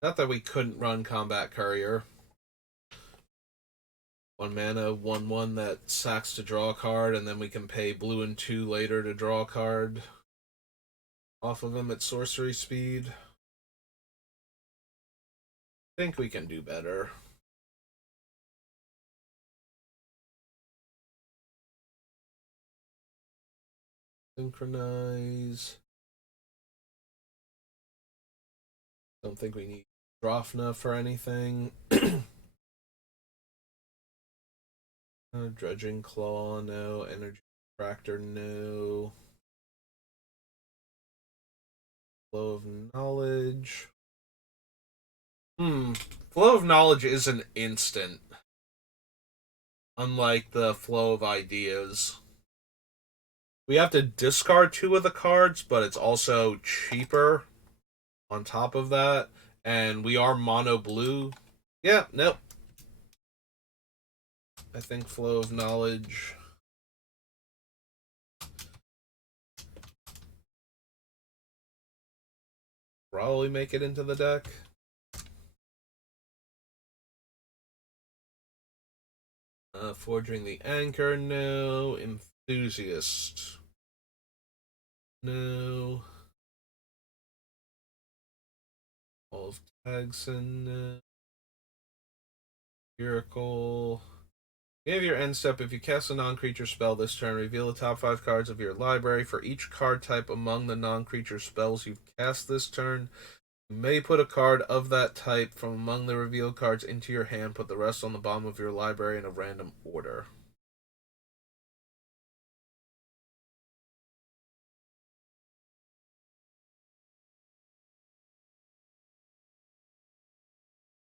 Not that we couldn't run Combat Courier. 1 mana, 1/1 that sacks to draw a card, and then we can pay blue and 2 later to draw a card off of him at sorcery speed. I think we can do better. Synchronize. Don't think we need Drafna for anything. Dredging Claw, no. Energy Tractor, no. Flow of Knowledge. Flow of Knowledge is an instant. Unlike the Flow of Ideas. We have to discard 2 of the cards, but it's also cheaper on top of that. And we are mono blue. Yeah, nope. I think Flow of Knowledge. Probably make it into the deck. Forging the Anchor, no. Enthusiast, no. All of Tagson, no. Miracle. Beginning of your end step, if you cast a non-creature spell this turn, reveal the top 5 cards of your library. For each card type among the non-creature spells you've cast this turn, you may put a card of that type from among the revealed cards into your hand. Put the rest on the bottom of your library in a random order.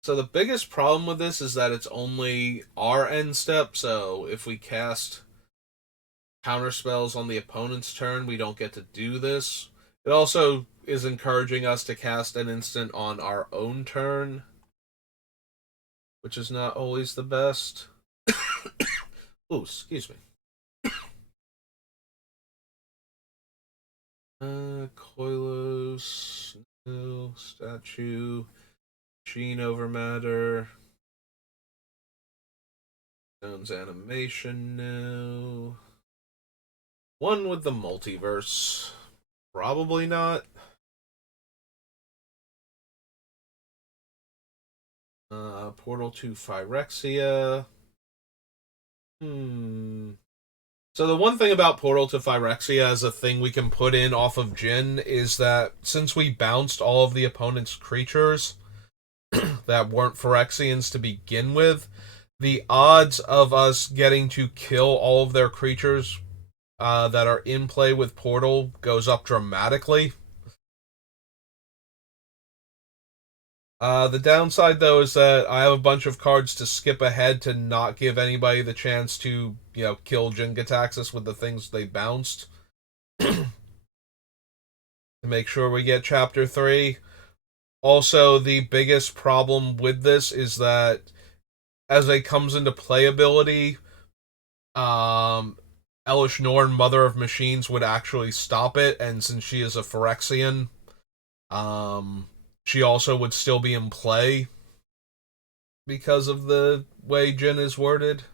So the biggest problem with this is that it's only our end step, so if we cast counter spells on the opponent's turn, we don't get to do this. It also is encouraging us to cast an instant on our own turn, which is not always the best. Oh, excuse me. Koilos, no, statue, Gene over matter, Stone's animation, no. One with the multiverse, probably not. Portal to Phyrexia. So the one thing about Portal to Phyrexia as a thing we can put in off of Jin is that since we bounced all of the opponent's creatures that weren't Phyrexians to begin with, the odds of us getting to kill all of their creatures that are in play with Portal goes up dramatically. The downside, though, is that I have a bunch of cards to skip ahead to not give anybody the chance to, kill Jin-Gitaxias with the things they bounced. To make sure we get Chapter 3. Also, the biggest problem with this is that as it comes into playability, Elish Norn, Mother of Machines, would actually stop it, and since she is a Phyrexian, she also would still be in play because of the way Jin is worded.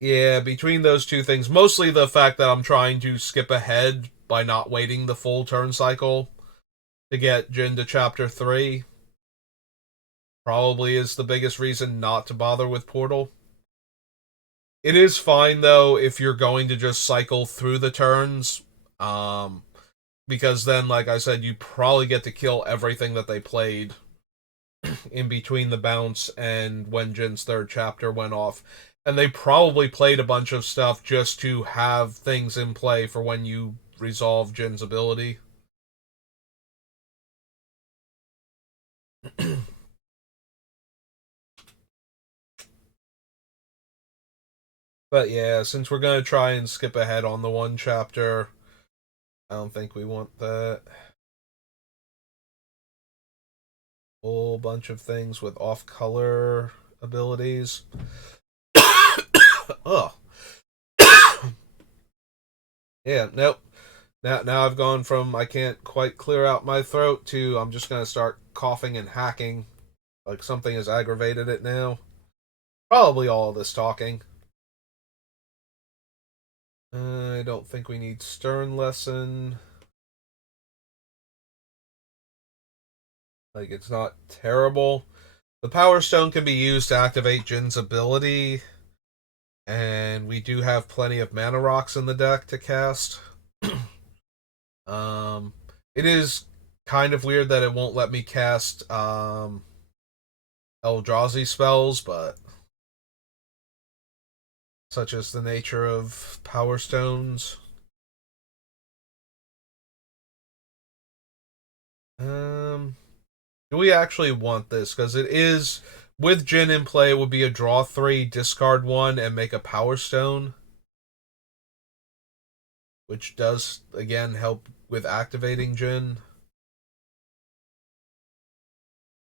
Yeah, between those two things, mostly the fact that I'm trying to skip ahead by not waiting the full turn cycle to get Jin to Chapter 3, probably is the biggest reason not to bother with Portal. It is fine, though, if you're going to just cycle through the turns, because then, like I said, you probably get to kill everything that they played in between the bounce and when Jin's third chapter went off. And they probably played a bunch of stuff just to have things in play for when you resolve Jin's ability. But yeah, since we're going to try and skip ahead on the one chapter, I don't think we want that. Whole bunch of things with off color abilities. Oh. Yeah, nope. Now I've gone from I can't quite clear out my throat to I'm just gonna start coughing and hacking. Like something has aggravated it now. Probably all of this talking. I don't think we need Stern Lesson. Like, it's not terrible. The Power Stone can be used to activate Jin's ability, and we do have plenty of mana rocks in the deck to cast. um, it is kind of weird that it won't let me cast Eldrazi spells, but such as the nature of Power Stones. Um, do we actually want this? Because it is, with Jin in play, it would be a draw 3, discard 1, and make a Power Stone, which does, again, help with activating Jin.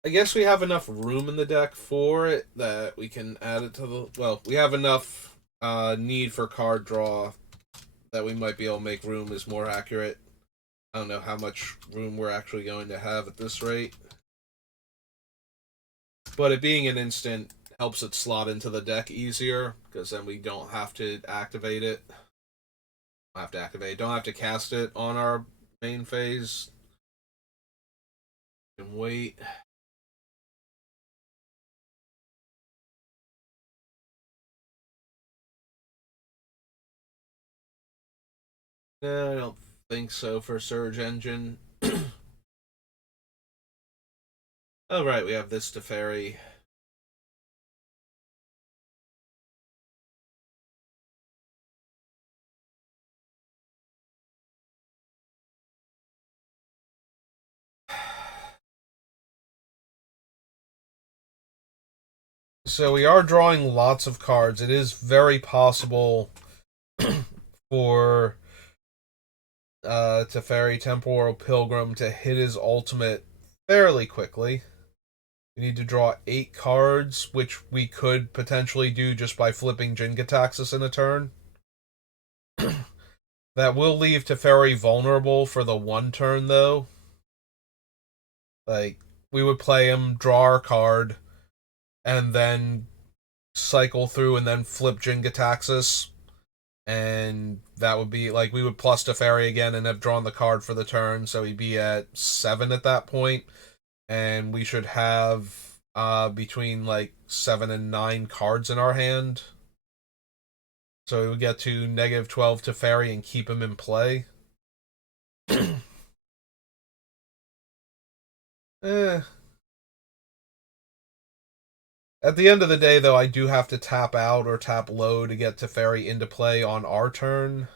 I guess we have enough room in the deck for it that we can add it to the... Well, we have enough need for card draw that we might be able to make room is more accurate. I don't know how much room we're actually going to have at this rate. But it being an instant helps it slot into the deck easier, because then we don't have to activate it. Don't have to cast it on our main phase. And wait. No, I don't think so for Surge Engine. Oh, right, we have this Teferi. So we are drawing lots of cards. It is very possible for Teferi Temporal Pilgrim to hit his ultimate fairly quickly. We need to draw 8 cards, which we could potentially do just by flipping Jin-Gitaxias in a turn. That will leave Teferi vulnerable for the one turn, though. Like, we would play him, draw our card, and then cycle through and then flip Jin-Gitaxias. And that would be, like, we would plus Teferi again and have drawn the card for the turn, so he'd be at 7 at that point. And we should have between, like, 7 and 9 cards in our hand. So we would get to negative 12 Teferi and keep him in play. eh. At the end of the day, though, I do have to tap out or tap low to get Teferi into play on our turn.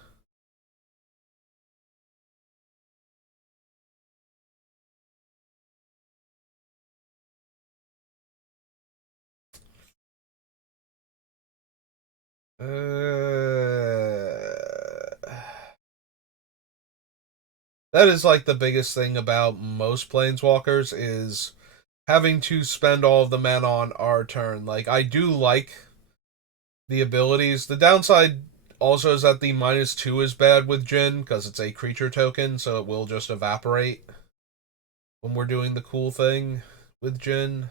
That is like the biggest thing about most planeswalkers is having to spend all of the mana on our turn. Like, I do like the abilities. The downside also is that the -2 is bad with Jin because it's a creature token, so it will just evaporate when we're doing the cool thing with Jin.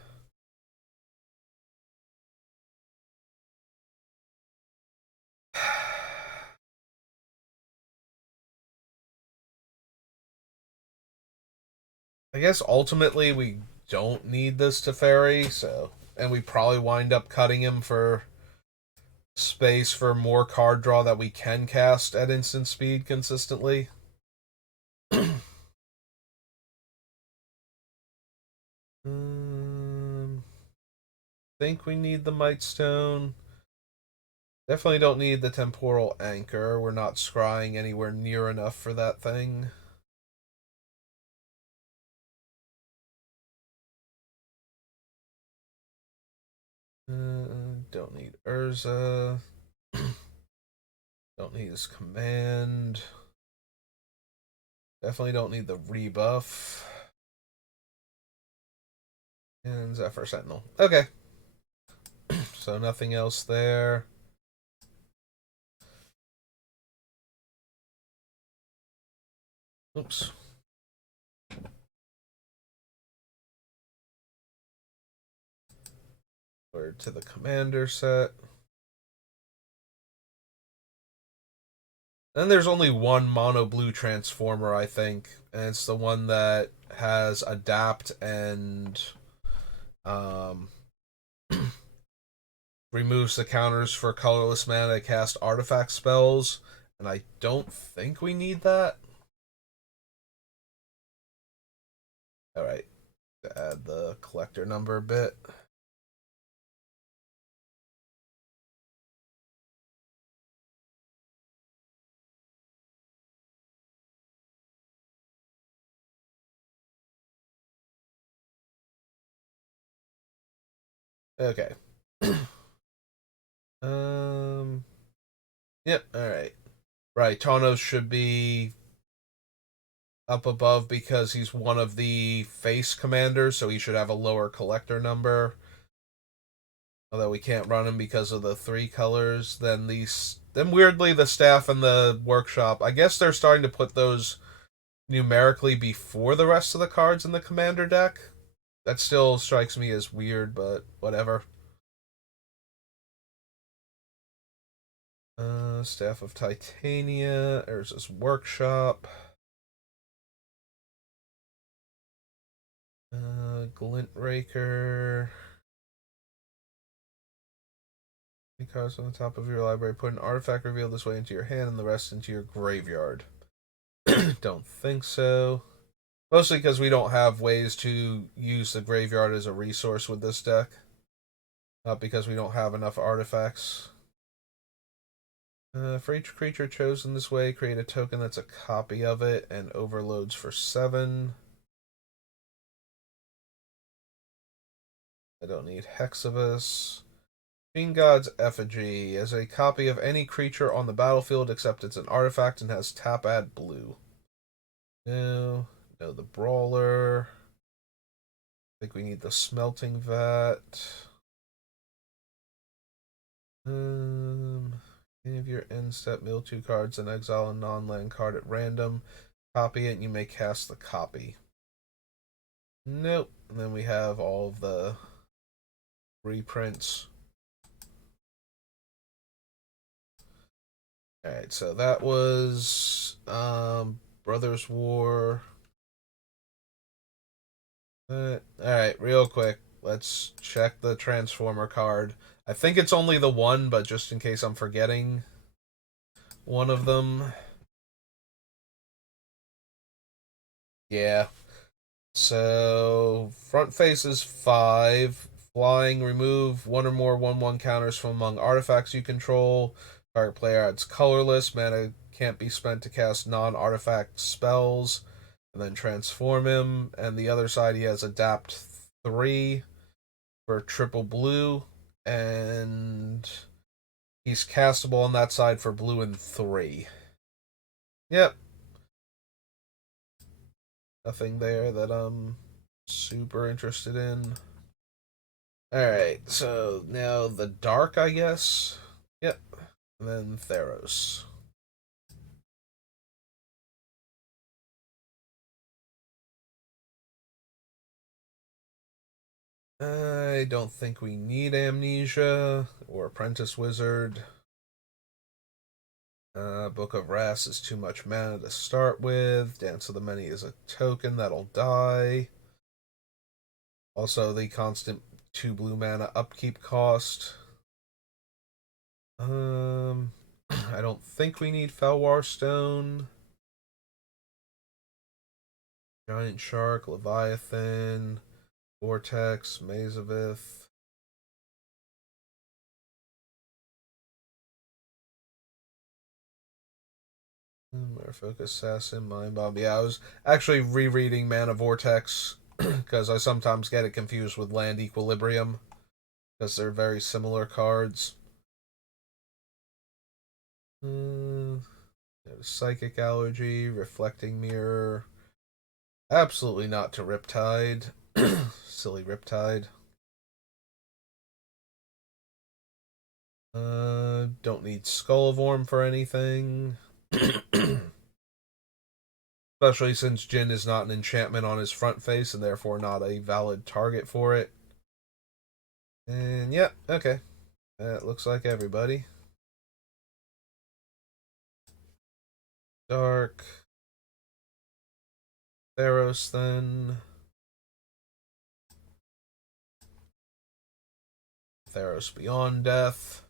I guess ultimately we don't need this Teferi, so, and we probably wind up cutting him for space for more card draw that we can cast at instant speed consistently. Think we need the Might Stone. Definitely don't need the Temporal Anchor. We're not scrying anywhere near enough for that thing. Don't need Urza. Don't need his command. Definitely don't need the rebuff. And Zephyr Sentinel. Okay. So nothing else there. Oops. We're to the commander set. Then there's only one mono blue transformer, I think, and it's the one that has adapt and removes the counters for colorless mana to cast artifact spells, and I don't think we need that. Alright, to add the collector number a bit. Okay. Yep, alright. Right, Taunos should be up above because he's one of the face commanders, so he should have a lower collector number. Although we can't run him because of the 3 colors. Then weirdly the staff and the workshop, I guess they're starting to put those numerically before the rest of the cards in the commander deck. That still strikes me as weird, but whatever. Staff of Titania. There's this workshop. Glint Raker. Cards on the top of your library. Put an artifact revealed this way into your hand and the rest into your graveyard. Don't think so. Mostly because we don't have ways to use the graveyard as a resource with this deck. Not because we don't have enough artifacts. For each creature chosen this way, create a token that's a copy of it and overloads for 7. I don't need Hexavus. Fiend God's Effigy is a copy of any creature on the battlefield except it's an artifact and has tap add blue. No, no, the Brawler. I think we need the Smelting Vat. Any of your end step mill 2 cards and exile a non-land card at random. Copy it and you may cast the copy. Nope. And then we have all of the reprints. Alright, so that was Brothers War. Alright, real quick. Let's check the Transformer card. I think it's only the one, but just in case I'm forgetting one of them. Yeah. So, front face is 5. Flying, remove one or more 1/1 counters from among artifacts you control. Target player adds colorless. Mana can't be spent to cast non-artifact spells. And then transform him. And the other side, he has adapt 3 for triple blue. And he's castable on that side for blue and 3. Yep. Nothing there that I'm super interested in. Alright, so now the dark, I guess. Yep. And then Theros. I don't think we need Amnesia or Apprentice Wizard. Book of Wrath is too much mana to start with. Dance of the Many is a token that'll die. Also, the constant 2 blue mana upkeep cost. I don't think we need Felwar Stone. Giant Shark, Leviathan, Vortex, Mazavith. Merfolk Assassin, Mind Bomb. Yeah, I was actually rereading Mana Vortex because I sometimes get it confused with Land Equilibrium because they're very similar cards. Psychic Allergy, Reflecting Mirror. Absolutely not to Riptide. Silly Riptide. Don't need Skull of Orm for anything. Especially since Jin is not an enchantment on his front face and therefore not a valid target for it. And yep, okay. That looks like everybody. Dark. Theros then. Theros Beyond Death.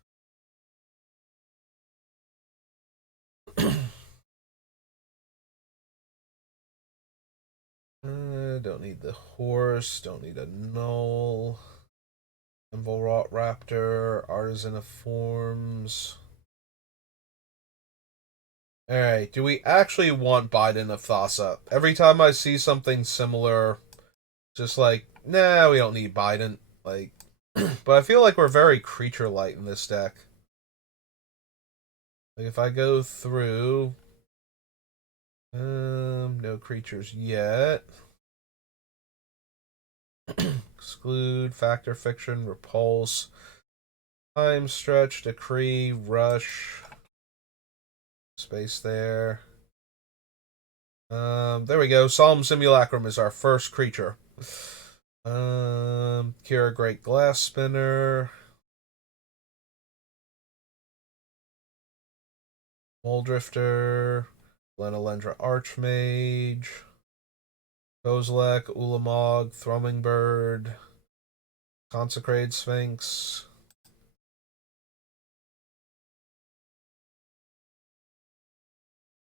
Don't need the horse. Don't need a null. Envolrot Raptor. Artisan of Forms. Alright, do we actually want Biden of Thassa? Every time I see something similar, just like, nah, we don't need Biden. Like, but I feel like we're very creature light in this deck. Like, if I go through, no creatures yet. Exclude, Factor, Fiction, Repulse, Time Stretch, Decree, Rush, space there. There we go. Solemn Simulacrum is our first creature. Kira Great Glass Spinner. Moldrifter. Lenalendra Archmage. Kozilek, Ulamog, Thrumming Bird. Consecrated Sphinx.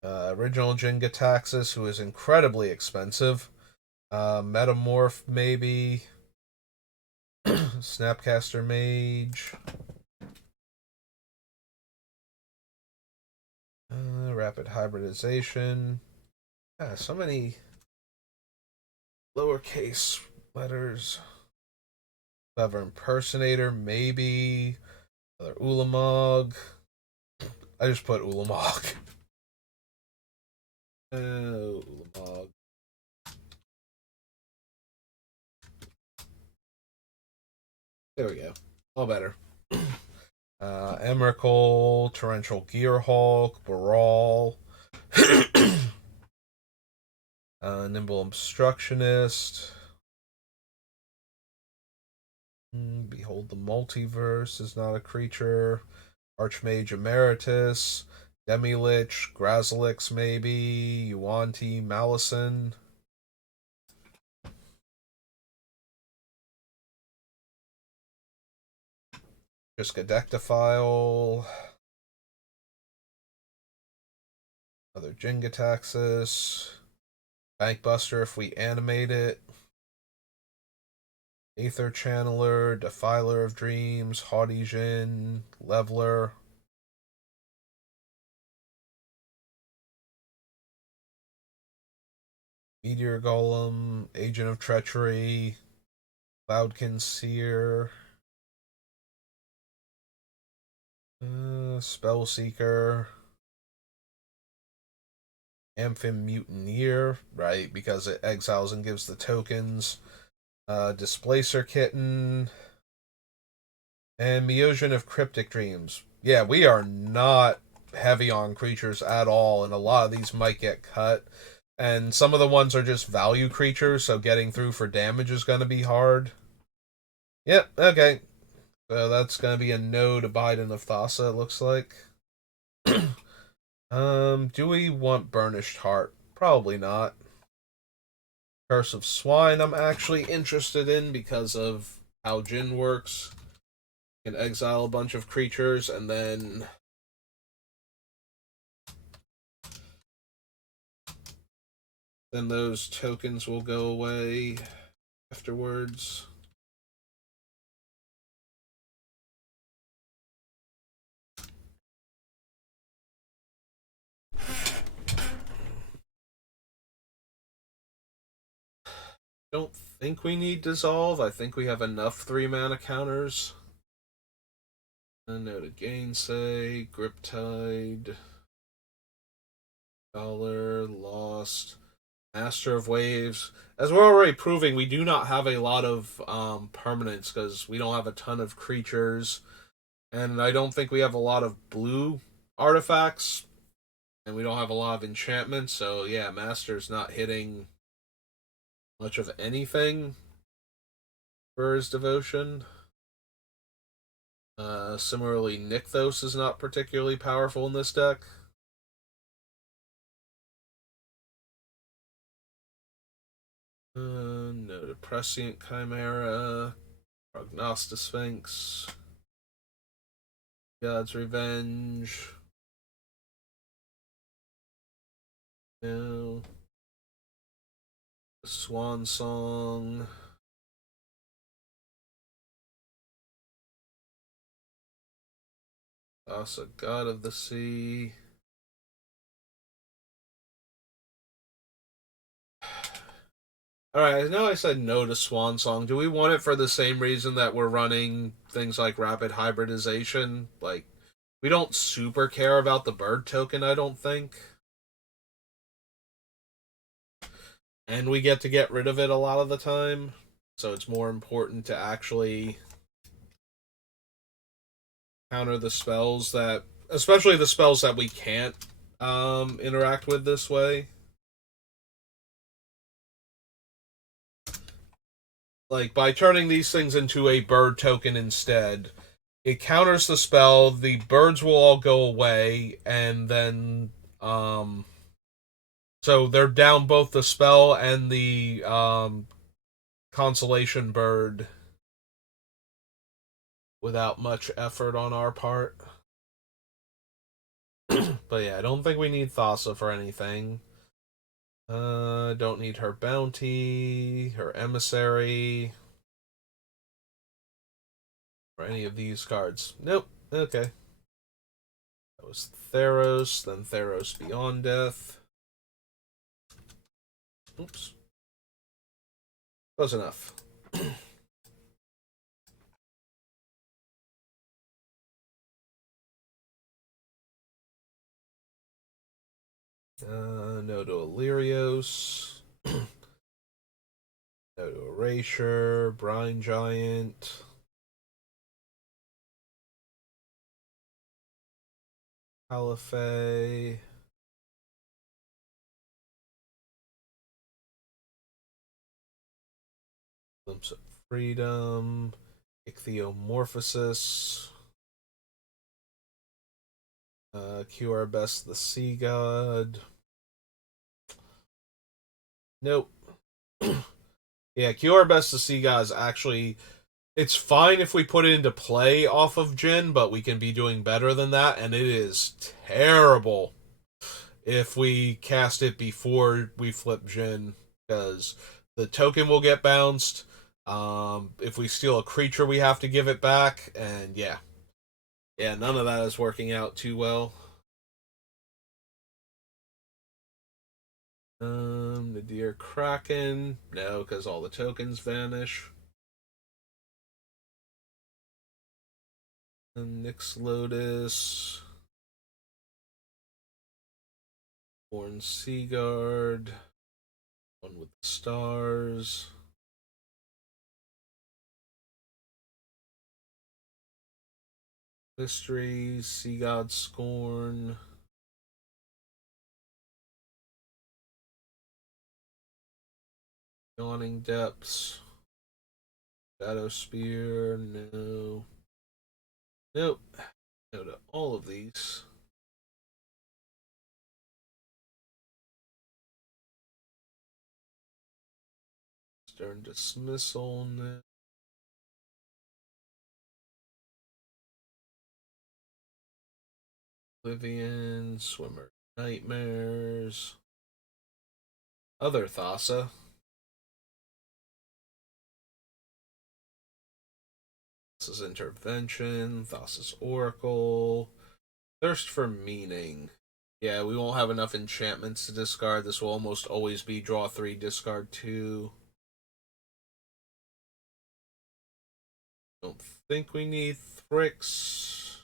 Original Jin-Gitaxias, who is incredibly expensive. Metamorph, maybe. Snapcaster Mage. Rapid Hybridization. So many lowercase letters. Clever Impersonator, maybe. Another Ulamog. I just put Ulamog. Ulamog. There we go. All better. Emrakul, Torrential Gearhulk, Baral, Nimble Obstructionist. Behold the Multiverse is not a creature. Archmage Emeritus, Demilich, Grazilix maybe, Yuanti, Malison. Jin-Gitaxias. Another Jin-Gitaxias. Bankbuster if we animate it. Aether Channeler, Defiler of Dreams, Haughty Jin, Leveler. Meteor Golem, Agent of Treachery, Cloudkin Seer, Spellseeker, Amphin Mutineer, right, because it exiles and gives the tokens, Displacer Kitten, and Meosian of Cryptic Dreams. Yeah, we are not heavy on creatures at all, and a lot of these might get cut. And some of the ones are just value creatures, so getting through for damage is going to be hard. Yep, okay. So that's going to be a no to Biden of Thassa, it looks like. Do we want Burnished Heart? Probably not. Curse of Swine I'm actually interested in because of how Jin works. You can exile a bunch of creatures and then those tokens will go away afterwards. Don't think we need Dissolve. I think we have enough 3-mana counters. No to Gainsay, Griptide, Dollar, Lost, Master of Waves. As we're already proving, we do not have a lot of permanents because we don't have a ton of creatures. And I don't think we have a lot of blue artifacts. And we don't have a lot of enchantments. So yeah, Master's not hitting much of anything for his devotion. Similarly, Nykthos is not particularly powerful in this deck. No to Prescient Chimera, Prognostisphinx, God's Revenge. No. Swan Song. Thassa, God of the Sea. Alright, I know I said no to Swan Song. Do we want it for the same reason that we're running things like Rapid Hybridization? Like, we don't super care about the bird token, I don't think. And we get rid of it a lot of the time. So it's more important to actually counter the spells that, especially the spells that we can't interact with this way. Like, by turning these things into a bird token instead, it counters the spell, the birds will all go away, and then so they're down both the spell and the consolation bird without much effort on our part. But yeah, I don't think we need Thassa for anything. Don't need her bounty, her emissary, or any of these cards. Nope. Okay. That was Theros, then Theros Beyond Death. Oops. Close enough. No to Illyrios. No to Erasure. Brine Giant. Caliphate. Glimpse of Freedom. Ichthyomorphosis. QR Best the Sea God. Nope. Yeah, QR Best the Sea God is actually. It's fine if we put it into play off of Jin, but we can be doing better than that, and it is terrible if we cast it before we flip Jin, because the token will get bounced. If we steal a creature, we have to give it back, and yeah, none of that is working out too well. The Deer Kraken, no, because all the tokens vanish. And Nyx Lotus, Born Seaguard, One with the Stars. Mystery, Sea God Scorn, Yawning Depths, Shadow Spear, no. Nope. No to all of these. Stern Dismissal, no. Oblivion, Swimmer Nightmares, Other Thassa. Thassa's Intervention, Thassa's Oracle, Thirst for Meaning. Yeah, we won't have enough enchantments to discard. This will almost always be draw 3, discard 2. Don't think we need Thrix.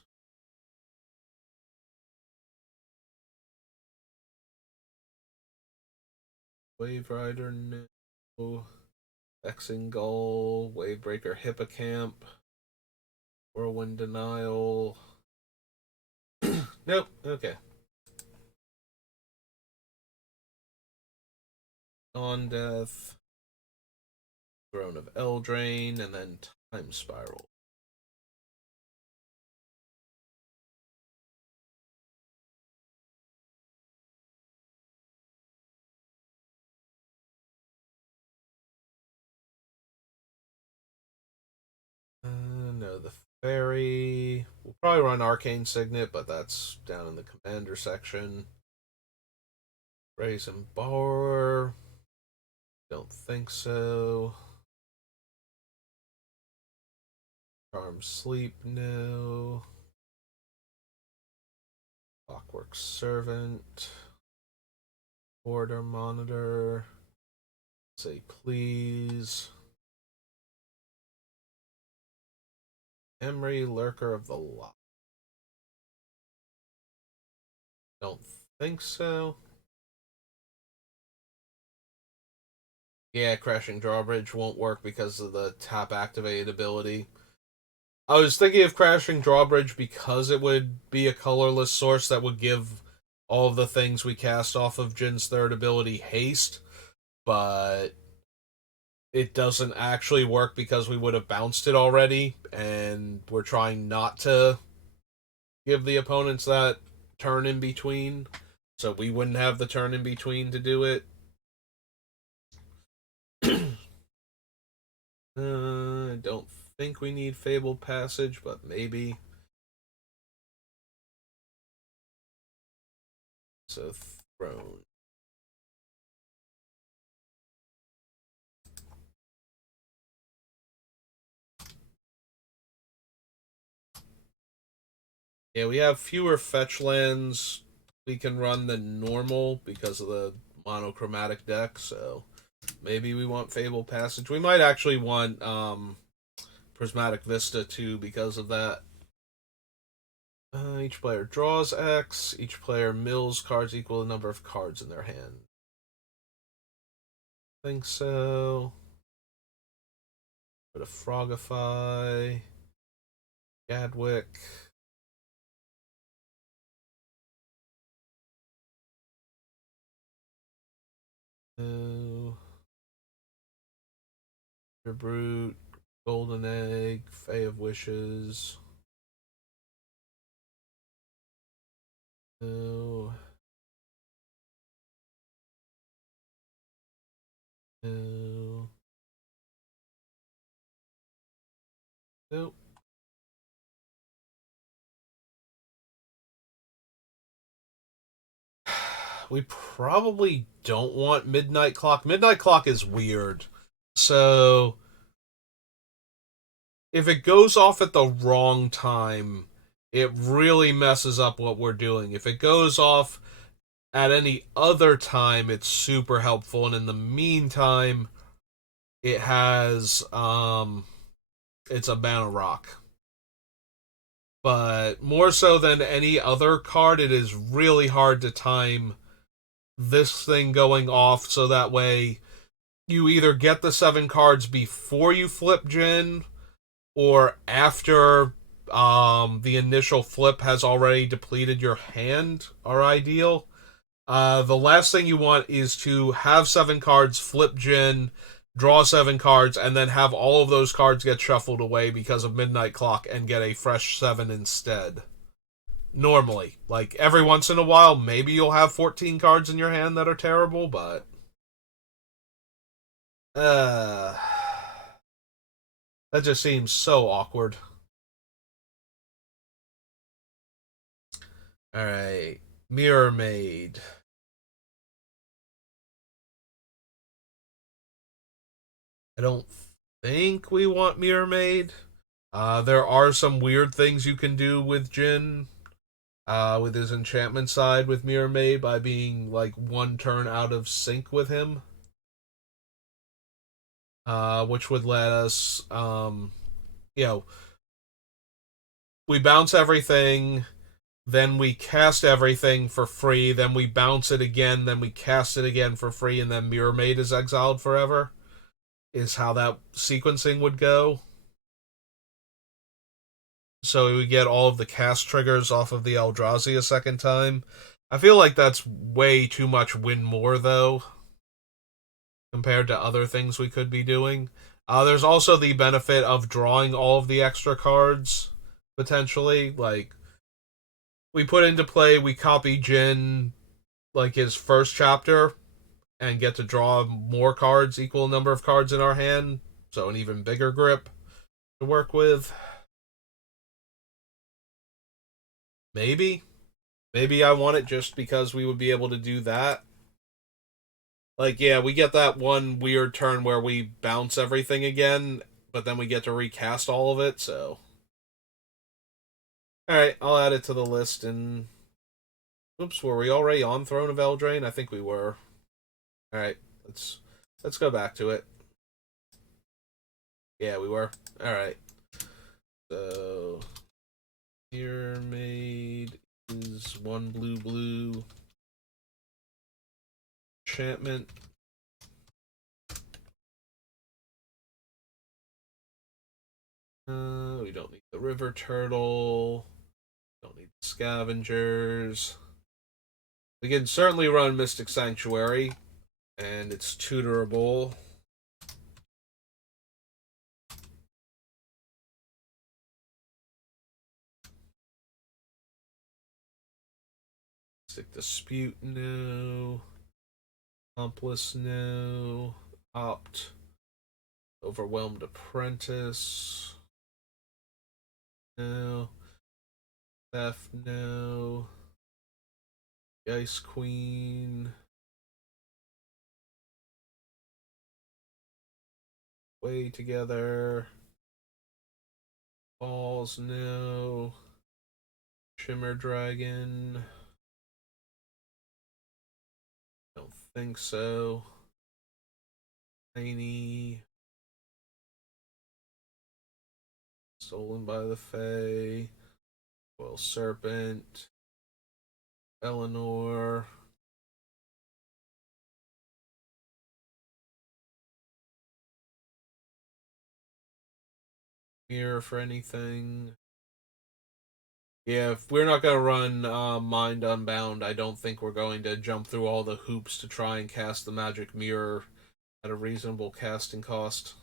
Wave Rider, no. Exingol, Wavebreaker Hippocamp, Whirlwind Denial. Nope, okay. On Death, Throne of Eldraine, and then Time Spiral. No, the Fairy. We'll probably run Arcane Signet, but that's down in the Commander section. Brazen Borrower. Don't think so. Charm Sleep, no. Clockwork Servant. Order Monitor. Say please. Emery, Lurker of the Lot. Don't think so. Yeah, Crashing Drawbridge won't work because of the tap activated ability. I was thinking of Crashing Drawbridge because it would be a colorless source that would give all of the things we cast off of Jin's third ability haste, but it doesn't actually work because we would have bounced it already, and we're trying not to give the opponents that turn in between, so we wouldn't have the turn in between to do it. I don't think we need Fabled Passage, but maybe. So, Throne. Yeah, we have fewer fetch lands we can run than normal because of the monochromatic deck, so maybe we want Fable Passage. We might actually want Prismatic Vista too because of that. Each player draws X. Each player mills cards equal to the number of cards in their hand. I think so. Go to Frogify. Gadwick. No. Brute. Golden Egg. Fae of Wishes. No. No. Nope. We probably don't want Midnight Clock. Midnight Clock is weird. So if it goes off at the wrong time, it really messes up what we're doing. If it goes off at any other time, it's super helpful. And in the meantime, it has it's a mana rock. But more so than any other card, it is really hard to time this thing going off so that way you either get the 7 cards before you flip Jin or after the initial flip has already depleted your hand are ideal. The last thing you want is to have 7 cards, flip Jin, draw 7 cards, and then have all of those cards get shuffled away because of Midnight Clock and get a fresh 7 instead. Normally. Like, every once in a while, maybe you'll have 14 cards in your hand that are terrible, but... that just seems so awkward. Alright. Mirror Maid. I don't think we want Mirror Maid. There are some weird things you can do with Jin, with his enchantment side with Mirror Maid by being like 1 turn out of sync with him, which would let us, you know, we bounce everything, then we cast everything for free, then we bounce it again, then we cast it again for free, and then Mirror Maid is exiled forever, is how that sequencing would go. So we get all of the cast triggers off of the Eldrazi a second time. I feel like that's way too much win more, though, compared to other things we could be doing. There's also the benefit of drawing all of the extra cards, potentially. Like, we put into play, we copy Jin, like, his first chapter, and get to draw more cards, equal number of cards in our hand, so an even bigger grip to work with. Maybe. Maybe I want it just because we would be able to do that. Like, yeah, we get that one weird turn where we bounce everything again, but then we get to recast all of it, so... Alright, I'll add it to the list, and... Oops, were we already on Throne of Eldraine? I think we were. Alright, let's go back to it. Yeah, we were. Alright. So... Mirror Maid is 1 blue. Enchantment. We don't need the River Turtle. Don't need the Scavengers. We can certainly run Mystic Sanctuary, and it's tutorable. Mystic Dispute, no. Accomplice, no. Opt. Overwhelmed Apprentice. No. Theft, no. Ice Queen. Way Together. Balls, no. Shimmer Dragon. Don't think so. Tiny. Stolen by the Fae. Well, Serpent, Eleanor. Mirror for anything. Yeah, if we're not going to run Mind Unbound, I don't think we're going to jump through all the hoops to try and cast the Magic Mirror at a reasonable casting cost.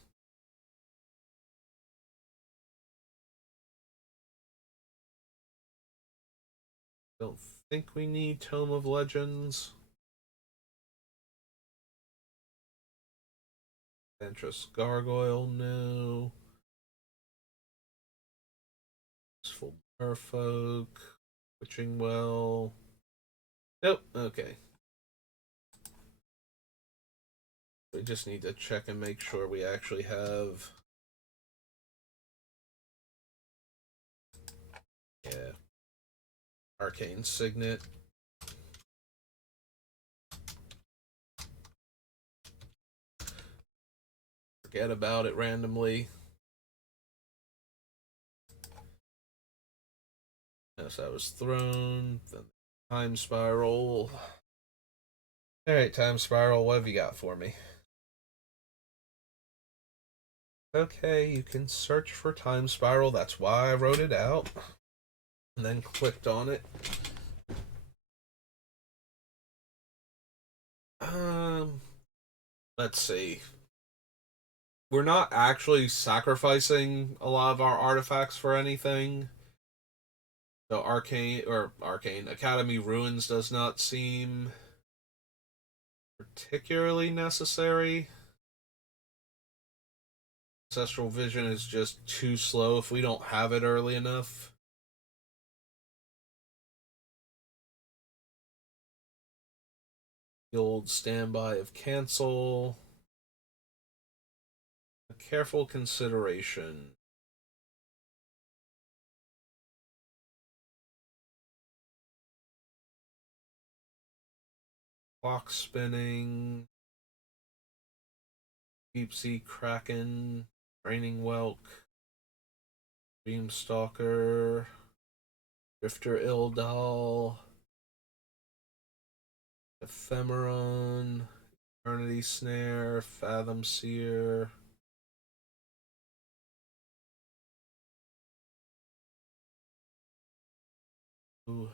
Don't think we need Tome of Legends. Ventress Gargoyle, no. Useful Merfolk. Witching Well. Nope, okay. We just need to check and make sure we actually have... Yeah. Arcane Signet. Forget about it randomly. Yes, that was thrown. Then Time Spiral. Alright, Time Spiral, what have you got for me? Okay, you can search for Time Spiral. That's why I wrote it out. And then clicked on it. Let's see. We're not actually sacrificing a lot of our artifacts for anything. So Arcane Academy Ruins does not seem particularly necessary. Ancestral Vision is just too slow if we don't have it early enough. The old standby of Cancel. A careful consideration. Clock Spinning. Deep Sea Kraken. Raining Whelk. Dreamstalker. Drifter Ildal. Ephemeron. Eternity Snare. Fathom Seer. Ooh.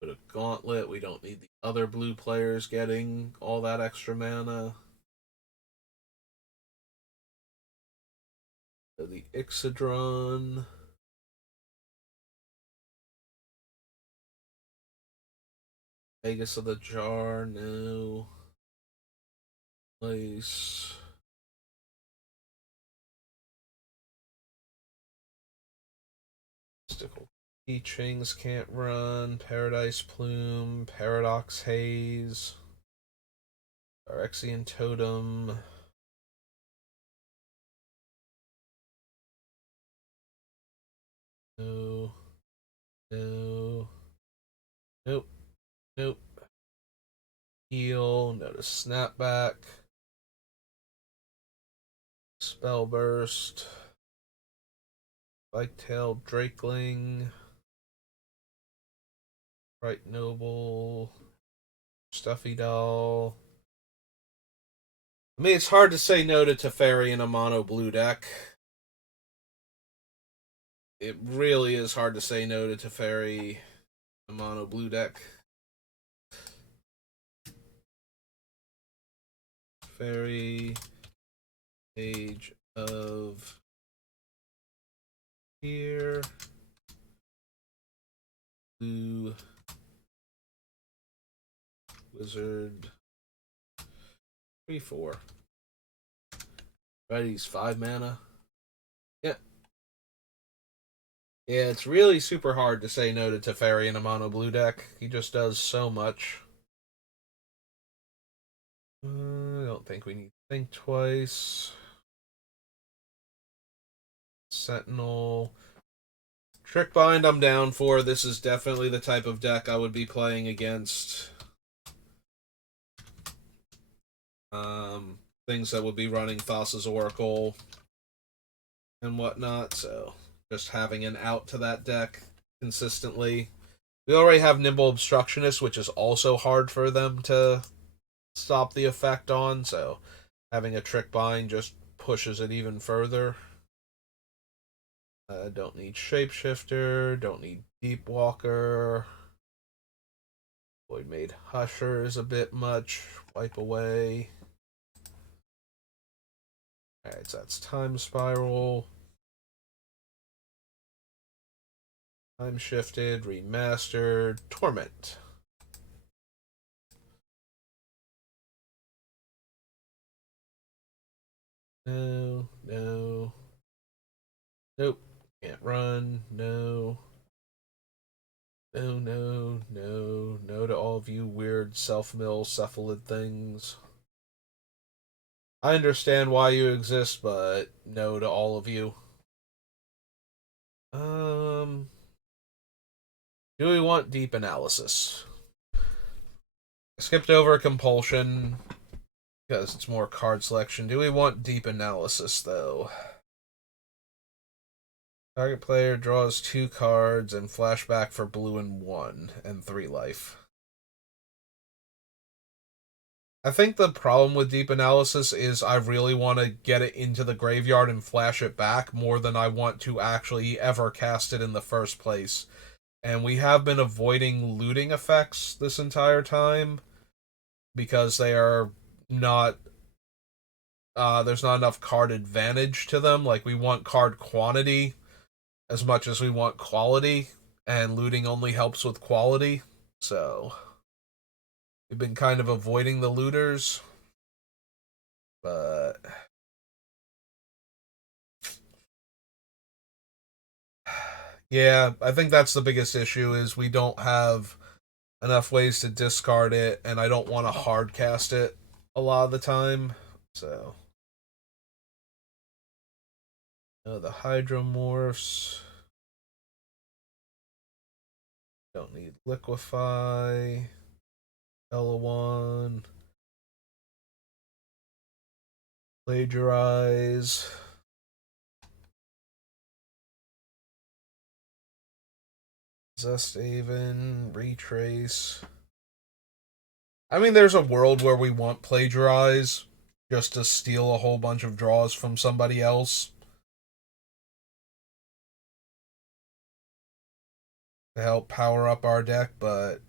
Put a Gauntlet. We don't need the other blue players getting all that extra mana. The Ixodron. Vegas of the Jar, no. Place. Mystical Teachings can't run. Paradise Plume. Paradox Haze. Phyrexian Totem. No. No. Nope. Nope. Heal. Notice Snapback. Spell Burst. Spiketail Drakeling. Bright Noble. Stuffy Doll. I mean, it's hard to say no to Teferi in a mono blue deck. It really is hard to say no to Teferi in a mono blue deck. Teferi, Age of Fear, Blue Wizard, 3/4. Right, he's 5 mana. Yeah. Yeah, it's really super hard to say no to Teferi in a mono blue deck. He just does so much. I don't think we need to think twice. Sentinel. Trick Bind I'm down for. This is definitely the type of deck I would be playing against. Things that would be running Thassa's Oracle and whatnot, so just having an out to that deck consistently. We already have Nimble Obstructionist, which is also hard for them to stop the effect on, so having a Trick Bind just pushes it even further. Don't need Shapeshifter, don't need Deep Walker. Void Made Husher is a bit much. Wipe away. Alright, so that's Time Spiral. Time Shifted, Remastered, Torment. No, no. Nope. Can't run. No. No, no, no. No to all of you weird self-mill cephalid things. I understand why you exist, but no to all of you. Do we want deep analysis? I skipped over compulsion because it's more card selection. Do we want deep analysis, though? Target player draws 2 cards and flashback for blue and 1 and 3 life. I think the problem with deep analysis is I really want to get it into the graveyard and flash it back more than I want to actually ever cast it in the first place. And we have been avoiding looting effects this entire time because they are not there's not enough card advantage to them. Like, we want card quantity as much as we want quality, and looting only helps with quality. So we've been kind of avoiding the looters, but yeah, I think that's the biggest issue is we don't have enough ways to discard it, and I don't want to hard cast it a lot of the time. So the Hydromorphs. Don't need Liquefy. Elawan. Plagiarize. Zestaven. Retrace. I mean, there's a world where we want Plagiarize just to steal a whole bunch of draws from somebody else to help power up our deck, but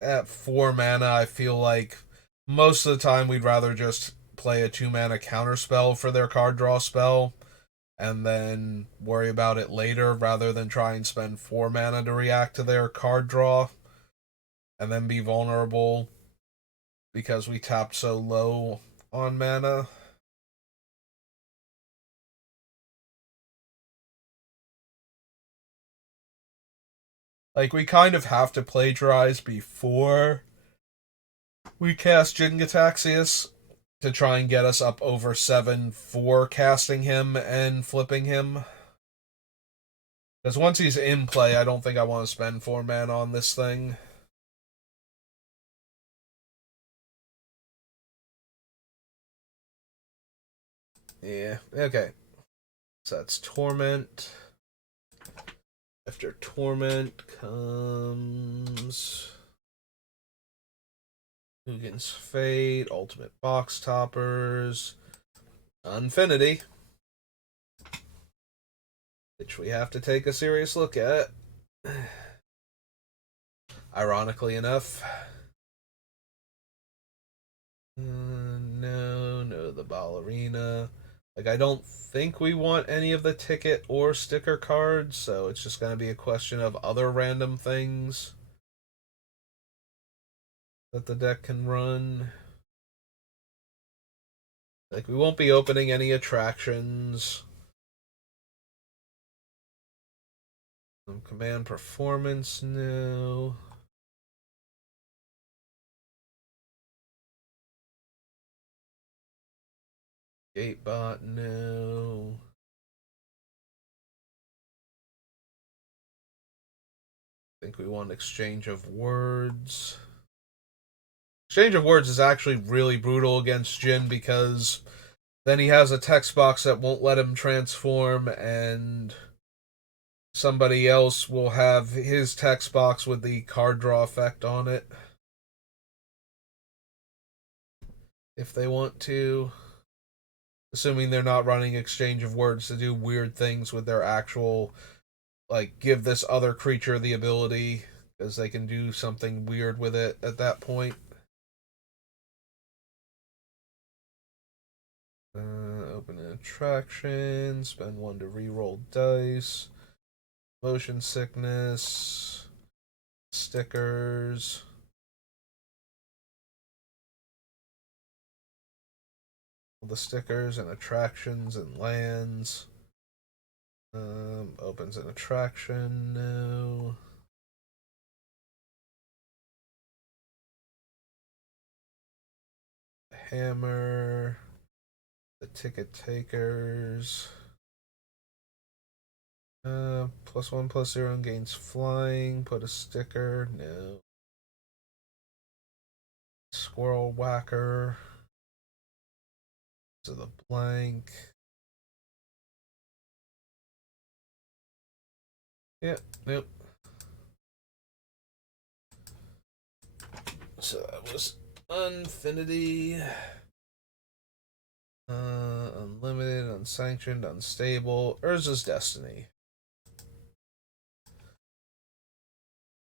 at 4 mana, I feel like most of the time we'd rather just play a 2 mana counterspell for their card draw spell and then worry about it later rather than try and spend 4 mana to react to their card draw and then be vulnerable because we tapped so low on mana. Like, we kind of have to plagiarize before we cast Jin-Gitaxias to try and get us up over 7 for casting him and flipping him. Because once he's in play, I don't think I want to spend 4 mana on this thing. Yeah, okay. So that's Torment. After Torment comes Hugin's Fate, Ultimate Box Toppers, Infinity, which we have to take a serious look at. Ironically enough. No, the Ballerina. Like, I don't think we want any of the ticket or sticker cards, so it's just going to be a question of other random things that the deck can run. Like, we won't be opening any attractions. Command Performance, no. Gatebot, no. I think we want Exchange of Words. Exchange of Words is actually really brutal against Jin because Then he has a text box that won't let him transform, and somebody else will have his text box with the card draw effect on it if they want to. Assuming they're not running exchange of words to do weird things with their actual, like, give this other creature the ability, because they can do something weird with it at that point. Open an attraction, spend 1 to reroll dice, motion sickness, stickers. All the stickers and attractions and lands. Opens an attraction. No. Hammer. The ticket takers. +1/+0 and gains flying. Put a sticker. No. Squirrel whacker. To the blank. Yeah, nope. So that was Infinity. Unlimited, unsanctioned, unstable. Urza's Destiny.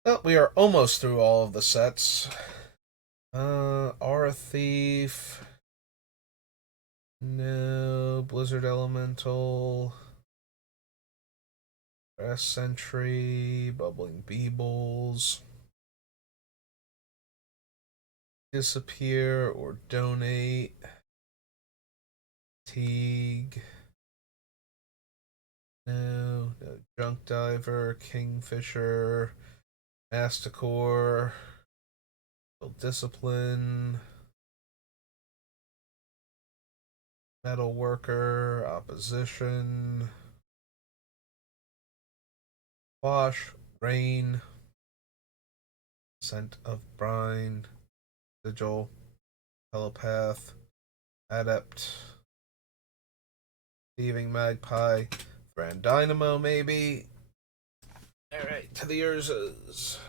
Well, we are almost through all of the sets. Aura Thief. No. Blizzard Elemental. Grass Sentry. Bubbling Beebles. Disappear or donate. Teague. No. No. Junk Diver. Kingfisher. Masticore. Discipline. Metal Worker. Opposition. Wash. Rain. Scent of Brine. Sigil. Telepath. Adept. Thieving Magpie. Grand Dynamo, maybe. Alright, to the Urzas.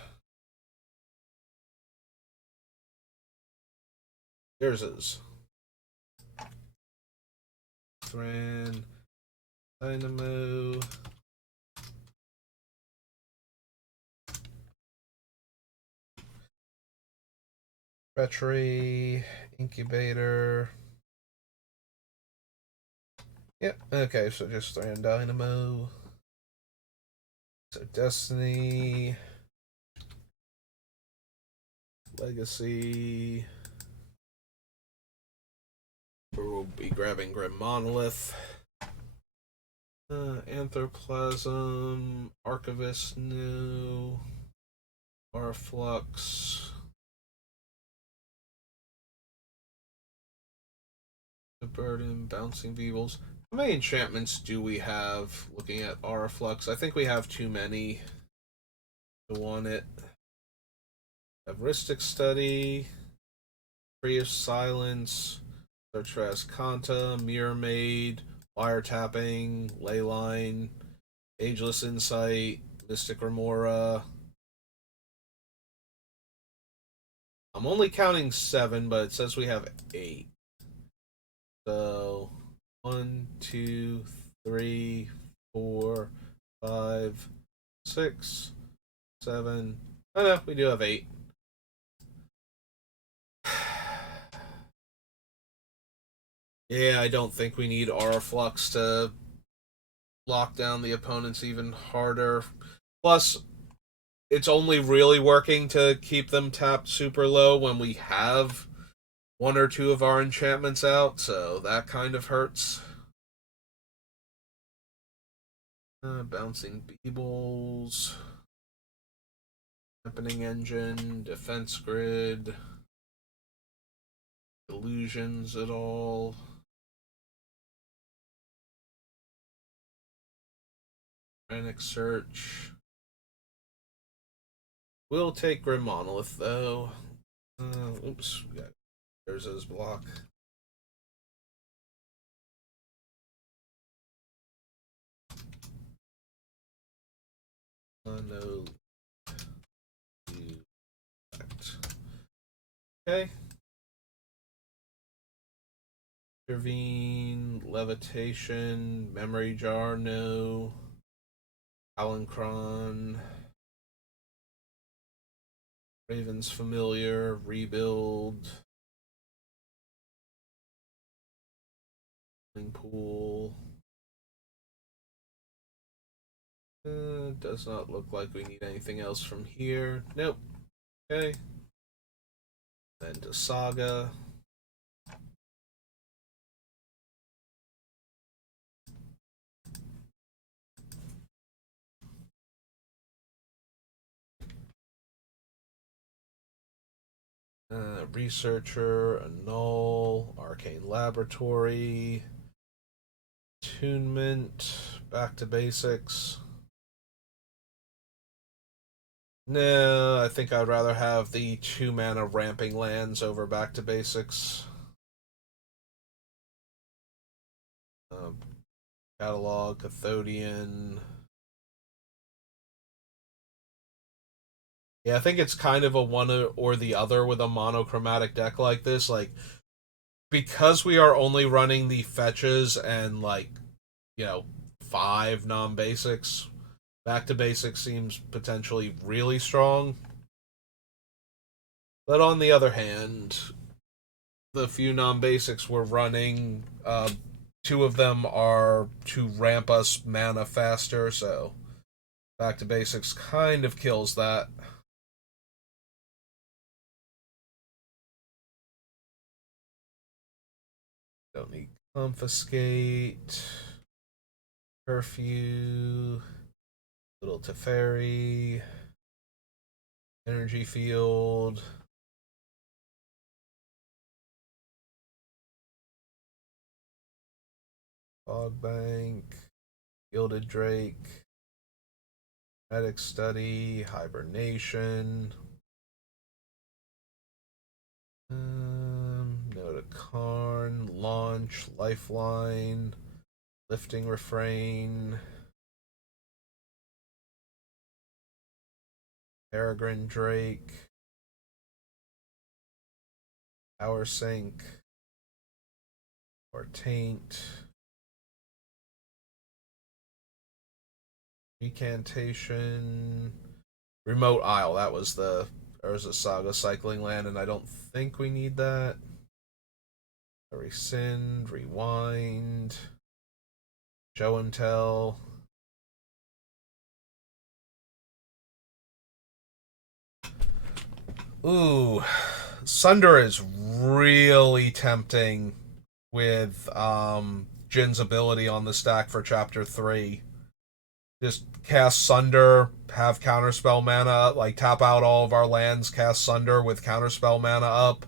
Urzas. Grand Dynamo. Treachery. Incubator. Yep, okay, so just Grand Dynamo. So Destiny. Legacy. We'll be grabbing Grim Monolith. Anthroplasm. Archivist, no. Arflux. The Burden. Bouncing Beebles. How many enchantments do we have looking at Arflux? I think we have too many to want it. Heuristic Study. Free of Silence. Search for Ascanta. Mirror Maid. Wiretapping. Leyline. Ageless Insight. Mystic Remora. I'm only counting 7, but it says we have 8. So 1, 2, 3, 4, 5, 6, 7. Oh no, we do have 8. Yeah, I don't think we need Aura Flux to lock down the opponents even harder. Plus, it's only really working to keep them tapped super low when we have 1 or 2 of our enchantments out, so that kind of hurts. Bouncing Beebles. Happening Engine. Defense Grid. Illusions at all. Frantic Search. We'll take Grim Monolith, though. Oops. There's his block. No. Okay. Intervene, levitation, memory jar, no. Alancron. Raven's familiar, rebuild. Pool. Does not look like we need anything else from here. Nope. Okay. Then to Saga. Researcher, Annul, Arcane Laboratory, Attunement, back to basics. No, I think I'd rather have the 2-mana ramping lands over back to basics. Catalog, Cathodian. Yeah, I think it's kind of a one or the other with a monochromatic deck like this. Like, because we are only running the fetches and, like, 5 non-basics, back to basics seems potentially really strong. But on the other hand, the few non-basics we're running, 2 of them are to ramp us mana faster, so back to basics kind of kills that. Don't need confiscate, curfew, little Teferi, energy field. Fog Bank, Gilded Drake, Medic Study, Hibernation. No to Karn, Launch, Lifeline, Lifting Refrain, Peregrine Drake, Power Sink, or Taint, Recantation, Remote Isle. That was the Urza Saga cycling land, and I don't think we need that. Rescind, Rewind, Show and Tell. Ooh, Sunder is really tempting with Jin's ability on the stack for Chapter 3. Just cast Sunder, have Counterspell mana, like tap out all of our lands, cast Sunder with Counterspell mana up,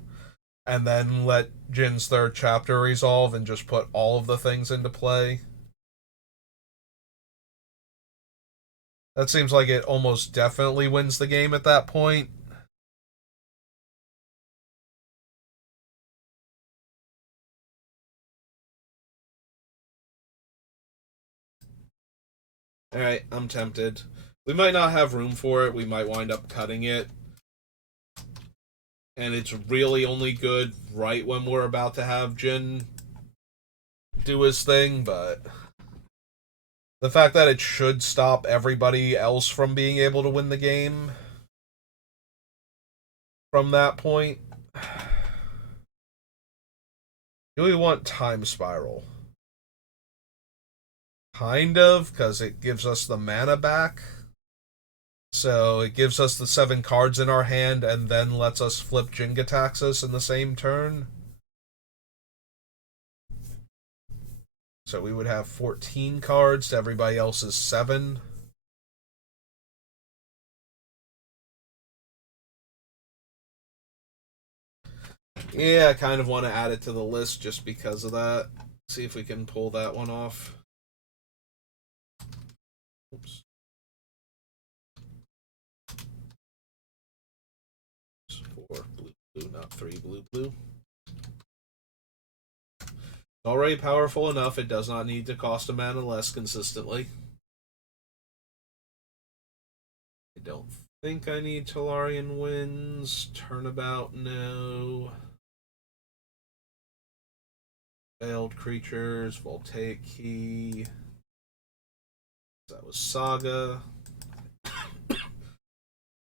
and then let Jin's 3rd chapter resolve and just put all of the things into play. That seems like it almost definitely wins the game at that point. Alright, I'm tempted. We might not have room for it. We might wind up cutting it. And it's really only good right when we're about to have Jin do his thing, but the fact that it should stop everybody else from being able to win the game from that point. Do we want Time Spiral? Kind of, because it gives us the mana back. So it gives us the 7 cards in our hand and then lets us flip Jin-Gitaxias in the same turn. So we would have 14 cards to everybody else's 7. Yeah, I kind of want to add it to the list just because of that. See if we can pull that one off. Oops. 4 blue, blue, not 3 blue, blue. It's already powerful enough. It does not need to cost a mana less consistently. don't think I need Tellurian Winds. Turnabout, no. Failed creatures, Voltaic Key. That was Saga.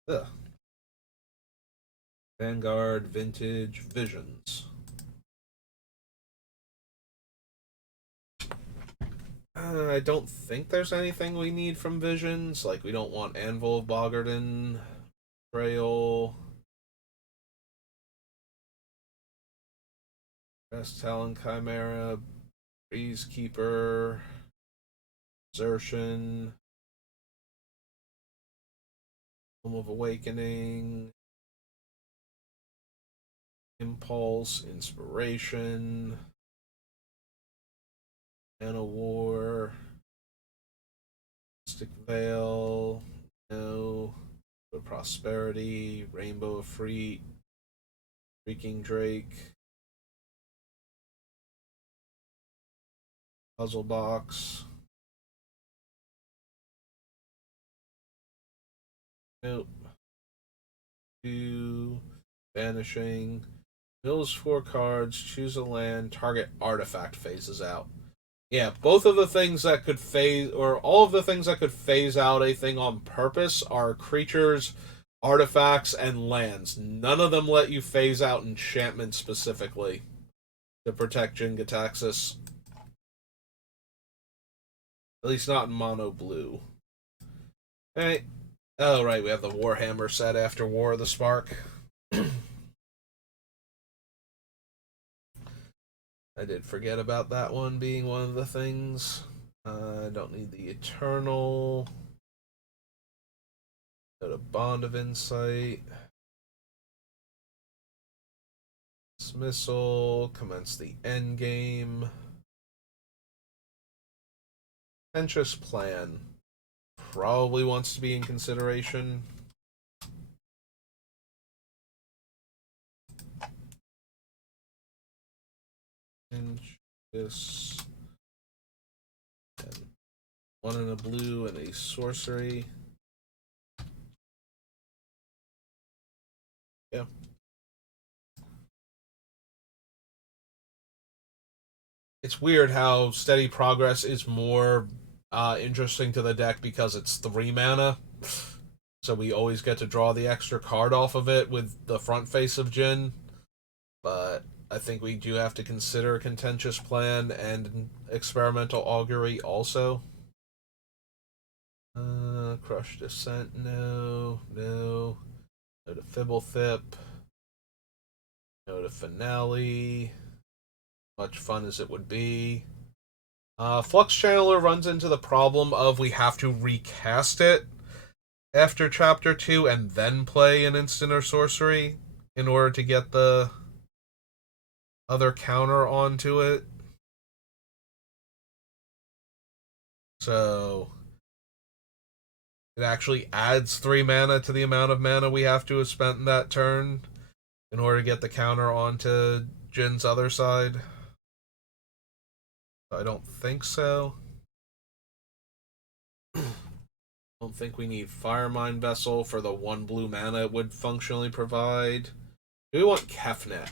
Ugh. Vanguard, Vintage, Visions. I don't think there's anything we need from Visions. Like, we don't want Anvil of Bogarden, Trail, Best Talon Chimera, Breeze Keeper, Exertion, Home of Awakening, Impulse, Inspiration, Mana War, Mystic Veil, no, Prosperity, Rainbow of Freet, Freaking Drake, Puzzle Box. Nope. 2, Vanishing. Mills 4 cards, choose a land, target artifact phases out. Yeah, both of the things that could phase, or all of the things that could phase out a thing on purpose are creatures, artifacts, and lands. None of them let you phase out enchantments specifically to protect Jin-Gitaxias. At least not in mono blue. Hey. Oh, right, we have the Warhammer set after War of the Spark. I did forget about that one being one of the things. I don't need the Eternal. Go to Bond of Insight. Dismissal. Commence the end game. Contentious Plan. Probably wants to be in consideration. This. One in a blue and a sorcery. Yeah. It's weird how Steady Progress is more interesting to the deck because it's 3 mana. So we always get to draw the extra card off of it with the front face of Jin. But I think we do have to consider a Contentious Plan and Experimental Augury also. Crush Descent, no. No to Fibblethip. No to Finale. Much fun as it would be. Flux Channeler runs into the problem of we have to recast it after Chapter 2 and then play an instant or sorcery in order to get the other counter onto it. So it actually adds 3 mana to the amount of mana we have to have spent in that turn in order to get the counter onto Jin's other side. I don't think so. I don't think we need Firemine Vessel for the 1 blue mana it would functionally provide. Do we want Kefnet?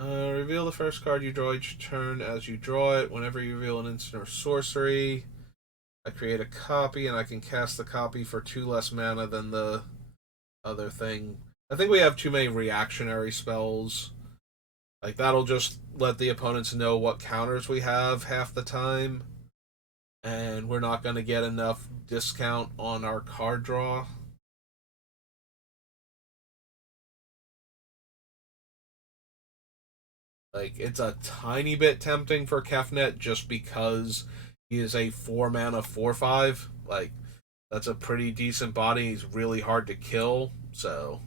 Reveal the first card you draw each turn as you draw it. Whenever you reveal an instant or sorcery, I create a copy and I can cast the copy for 2 less mana than the other thing. I think we have too many reactionary spells. Like, that'll just let the opponents know what counters we have half the time. And we're not going to get enough discount on our card draw. Like, it's a tiny bit tempting for Kefnet just because he is a 4 mana 4/5. Like, that's a pretty decent body. He's really hard to kill, so.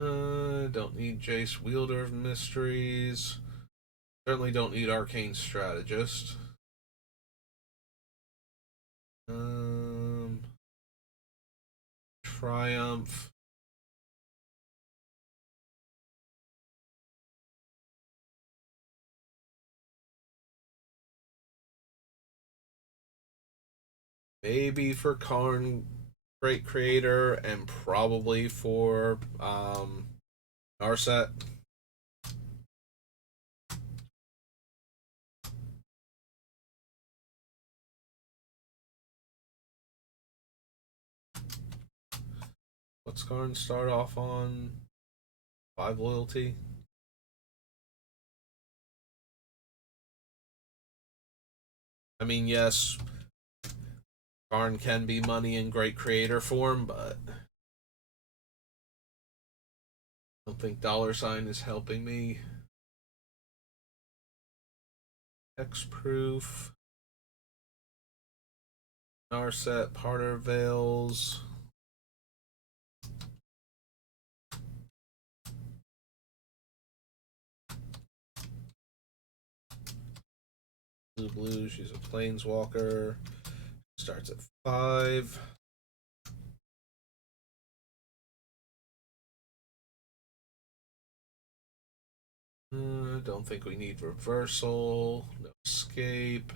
Don't need Jace, Wielder of Mysteries. Certainly don't need Arcane Strategist. Triumph. maybe for Karn, Great Creator, and probably for Narset. What's Karn start off on? 5 loyalty. I mean, yes, Karn can be money in Great Creator form, but I don't think $sign is helping me. Hexproof. Narset, Parter Veils. Blue, she's a Planeswalker. Starts at 5. Don't think we need reversal. No escape.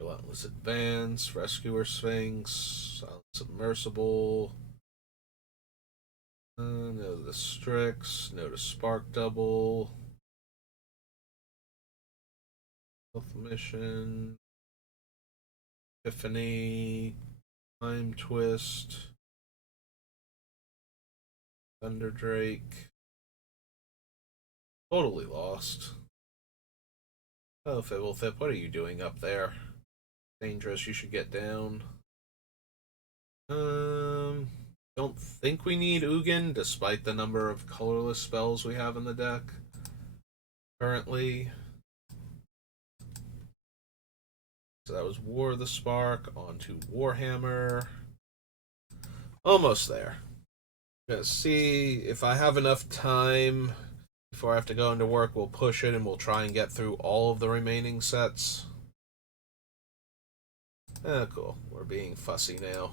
Relentless Advance. Rescuer Sphinx. Silent Submersible. No to the Strix. No to Spark Double. Health Mission. Epiphany. Time Twist. Thunder Drake. Totally lost. Oh, Fibblethip, what are you doing up there? Dangerous, you should get down. Don't think we need Ugin, despite the number of colorless spells we have in the deck currently. So that was War of the Spark, on to Warhammer. Almost there. Gonna see if I have enough time before I have to go into work. We'll push it and we'll try and get through all of the remaining sets. Cool. We're being fussy now.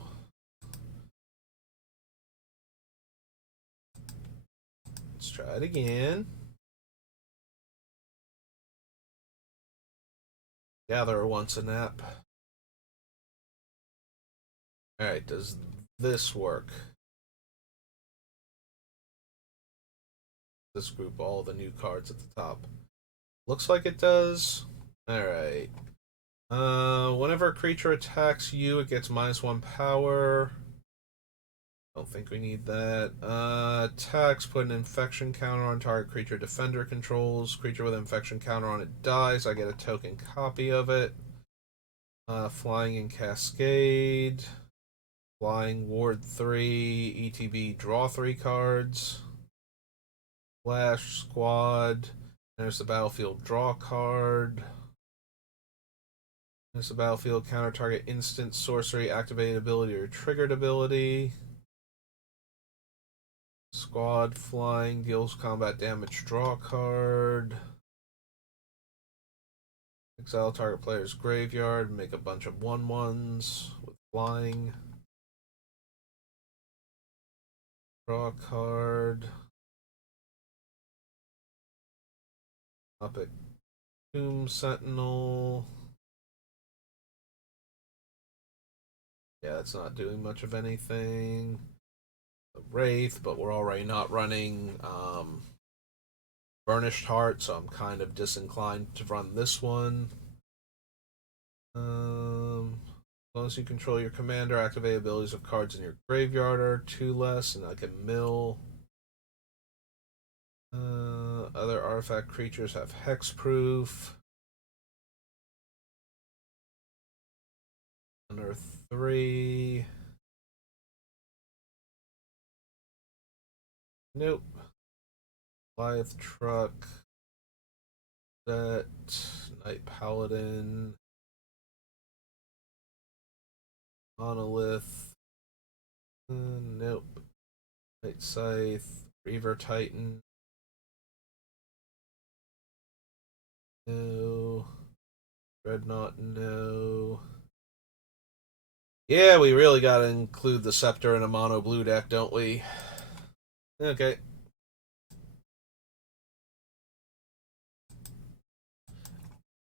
Let's try it again. Gatherer wants a nap. Alright, does this work? This group all the new cards at the top. Looks like it does. Alright. Whenever a creature attacks you, it gets -1 power. Don't think we need that. Attacks, put an infection counter on target creature defender controls. Creature with infection counter on it dies. I get a token copy of it. Flying in Cascade. Flying Ward 3. ETB, draw 3 cards. Flash, Squad. There's the battlefield, draw card. There's the battlefield, counter target instant, sorcery, activated ability, or triggered ability. Squad flying, deals combat damage, draw card. Exile target player's graveyard, make a bunch of 1/1s with flying. Draw card. Epic Tomb Sentinel. Yeah, it's not doing much of anything. The Wraith, but we're already not running Burnished Heart, so I'm kind of disinclined to run this one. As long as you control your commander, activate abilities of cards in your graveyard are 2 less, and I can mill. Other artifact creatures have hexproof. Under 3. Nope. Goliath Truck. That. Knight Paladin. Monolith. Nope. Knight Scythe. Reaver Titan. No. Dreadnought, no. Yeah, we really gotta include the Scepter in a mono blue deck, don't we? Okay.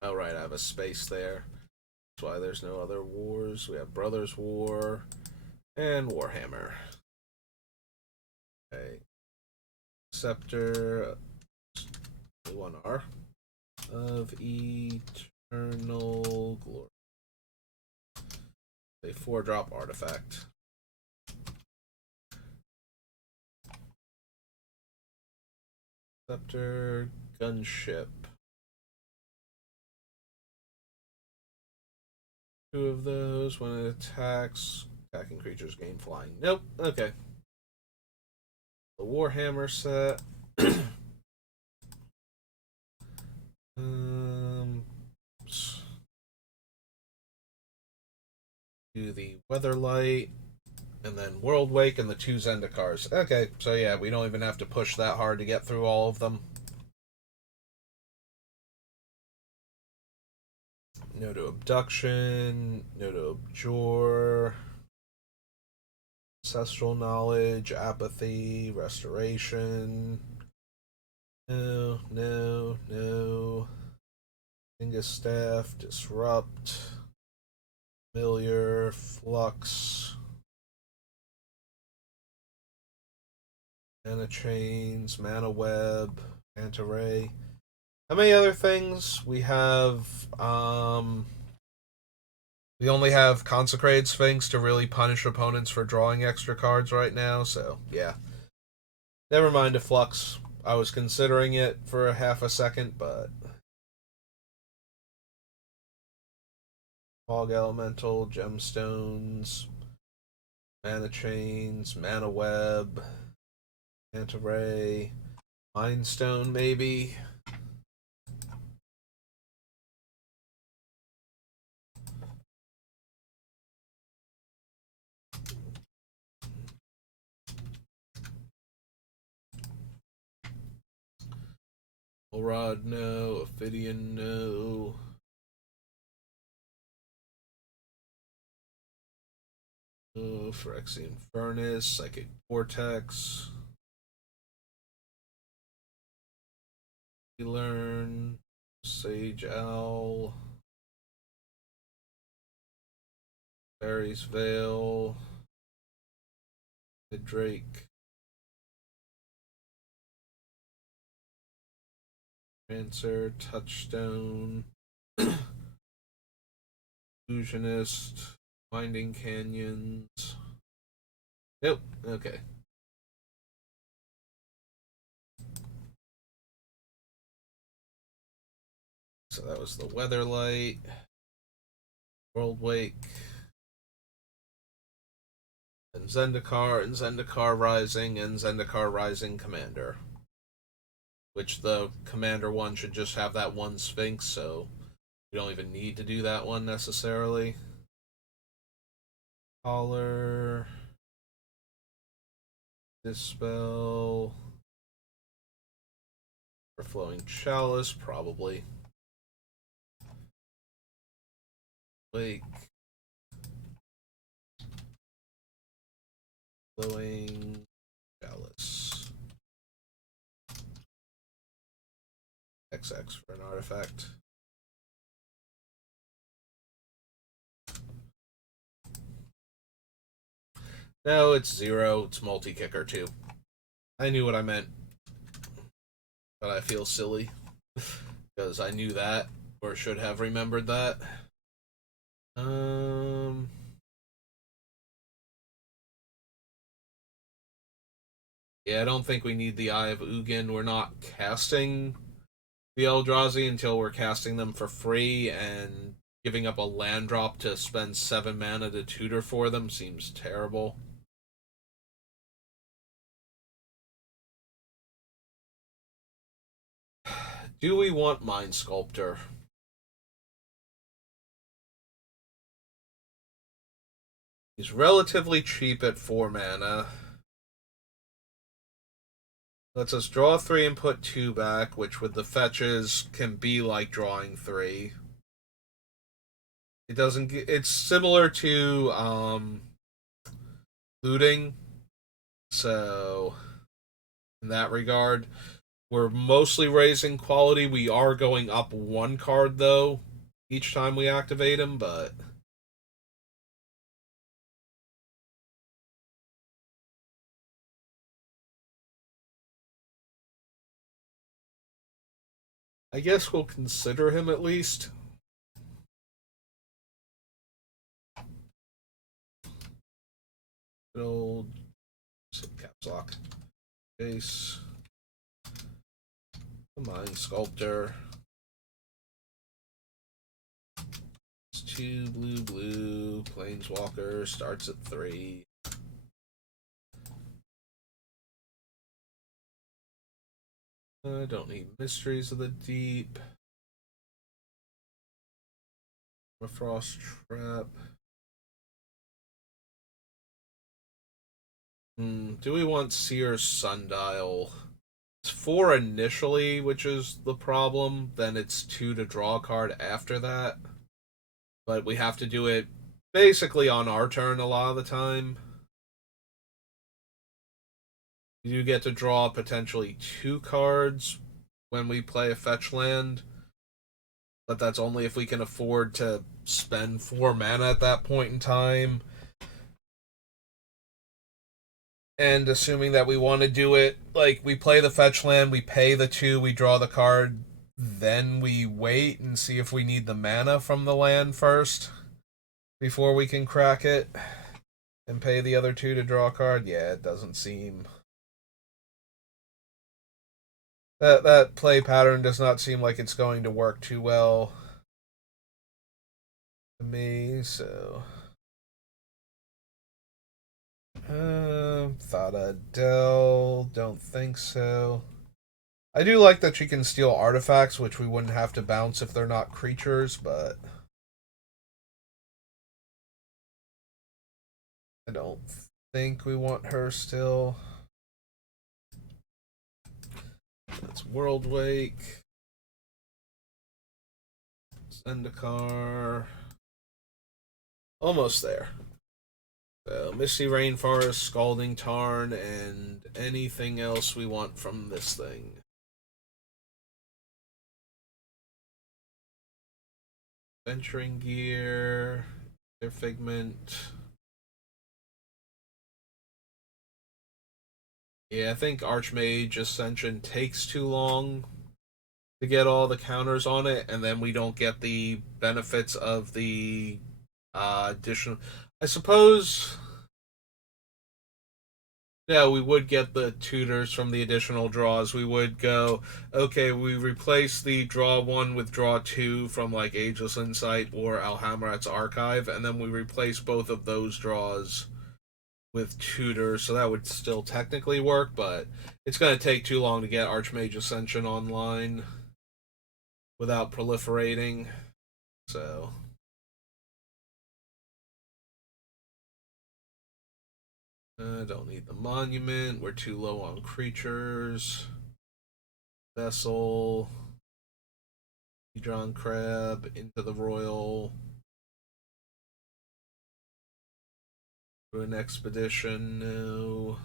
Oh, right, I have a space there. That's why there's no other wars. We have Brothers War and Warhammer. Okay. Scepter 1R of Eternal Glory. A 4-drop artifact. Scepter Gunship. 2 of those. When it attacks, attacking creatures gain flying. Nope. Okay. The Warhammer set. Do the Weatherlight, and then World Wake, and the 2 Zendikars. Okay, so yeah, we don't even have to push that hard to get through all of them. No to Abduction, no to Abjure, Ancestral Knowledge, Apathy, Restoration. No, no, no. Finger Staff, Disrupt, Familiar, Flux, Mana Chains, Mana Web, Manta Ray. How many other things? We have, we only have Consecrated Sphinx to really punish opponents for drawing extra cards right now, so, yeah. Never mind a Flux. I was considering it for a half a second, but... Fog Elemental, Gemstones, Mana Chains, Mana Web, Manta Ray, Mind Stone, maybe. Rod, no. Ophidian, no. Oh, Phyrexian Furnace, Psychic Vortex. Learn, Sage Owl, Fairy's Veil, the Drake, Answer, Touchstone, Illusionist, Winding Canyons. Nope, okay. So that was the Weatherlight, World Wake, and Zendikar Rising, and Zendikar Rising Commander. Which the Commander one should just have that one Sphinx, so we don't even need to do that one necessarily. Collar, Dispel, Overflowing Chalice, probably. Wake, Flowing Chalice. XX for an artifact. No, it's 0. It's multi-kicker too. I knew what I meant. But I feel silly. Because I knew that. Or should have remembered that. Yeah, I don't think we need the Eye of Ugin. We're not casting the Eldrazi until we're casting them for free, and giving up a land drop to spend 7 mana to tutor for them seems terrible. Do we want Mind Sculptor? He's relatively cheap at 4 mana. Lets us draw 3 and put 2 back, which with the fetches can be like drawing 3. It doesn't get, it's similar to looting. So in that regard, we're mostly raising quality. We are going up 1 card though, each time we activate him, but I guess we'll consider him at least. Good old caps lock. Base. The Mind Sculptor. It's 2 blue. Planeswalker starts at 3. I don't need Mysteries of the Deep. A Frost Trap. Do we want Seer's Sundial? It's 4 initially, which is the problem. Then it's 2 to draw a card after that. But we have to do it basically on our turn a lot of the time. You do get to draw potentially 2 cards when we play a fetch land, but that's only if we can afford to spend 4 mana at that point in time. And assuming that we want to do it, like, we play the fetch land, we pay the 2, we draw the card, then we wait and see if we need the mana from the land first before we can crack it and pay the other 2 to draw a card. Yeah, it doesn't seem... That play pattern does not seem like it's going to work too well to me, so... Thought Adele, don't think so. I do like that she can steal artifacts, which we wouldn't have to bounce if they're not creatures, but I don't think we want her still. That's World Wake. Zendikar. Almost there. So, Misty Rainforest, Scalding Tarn, and anything else we want from this thing. Venturing Gear, their Figment. Yeah, I think Archmage Ascension takes too long to get all the counters on it, and then we don't get the benefits of the additional. I suppose. Yeah, we would get the tutors from the additional draws. We would go, okay, we replace the draw 1 with draw 2 from like Ageless Insight or Alhamrat's Archive, and then we replace both of those draws with tutors, so that would still technically work, but it's going to take too long to get Archmage Ascension online without proliferating, so... don't need the Monument. We're too low on creatures. Vessel. Hedron Crab. Into the Royal. Do an Expedition. No.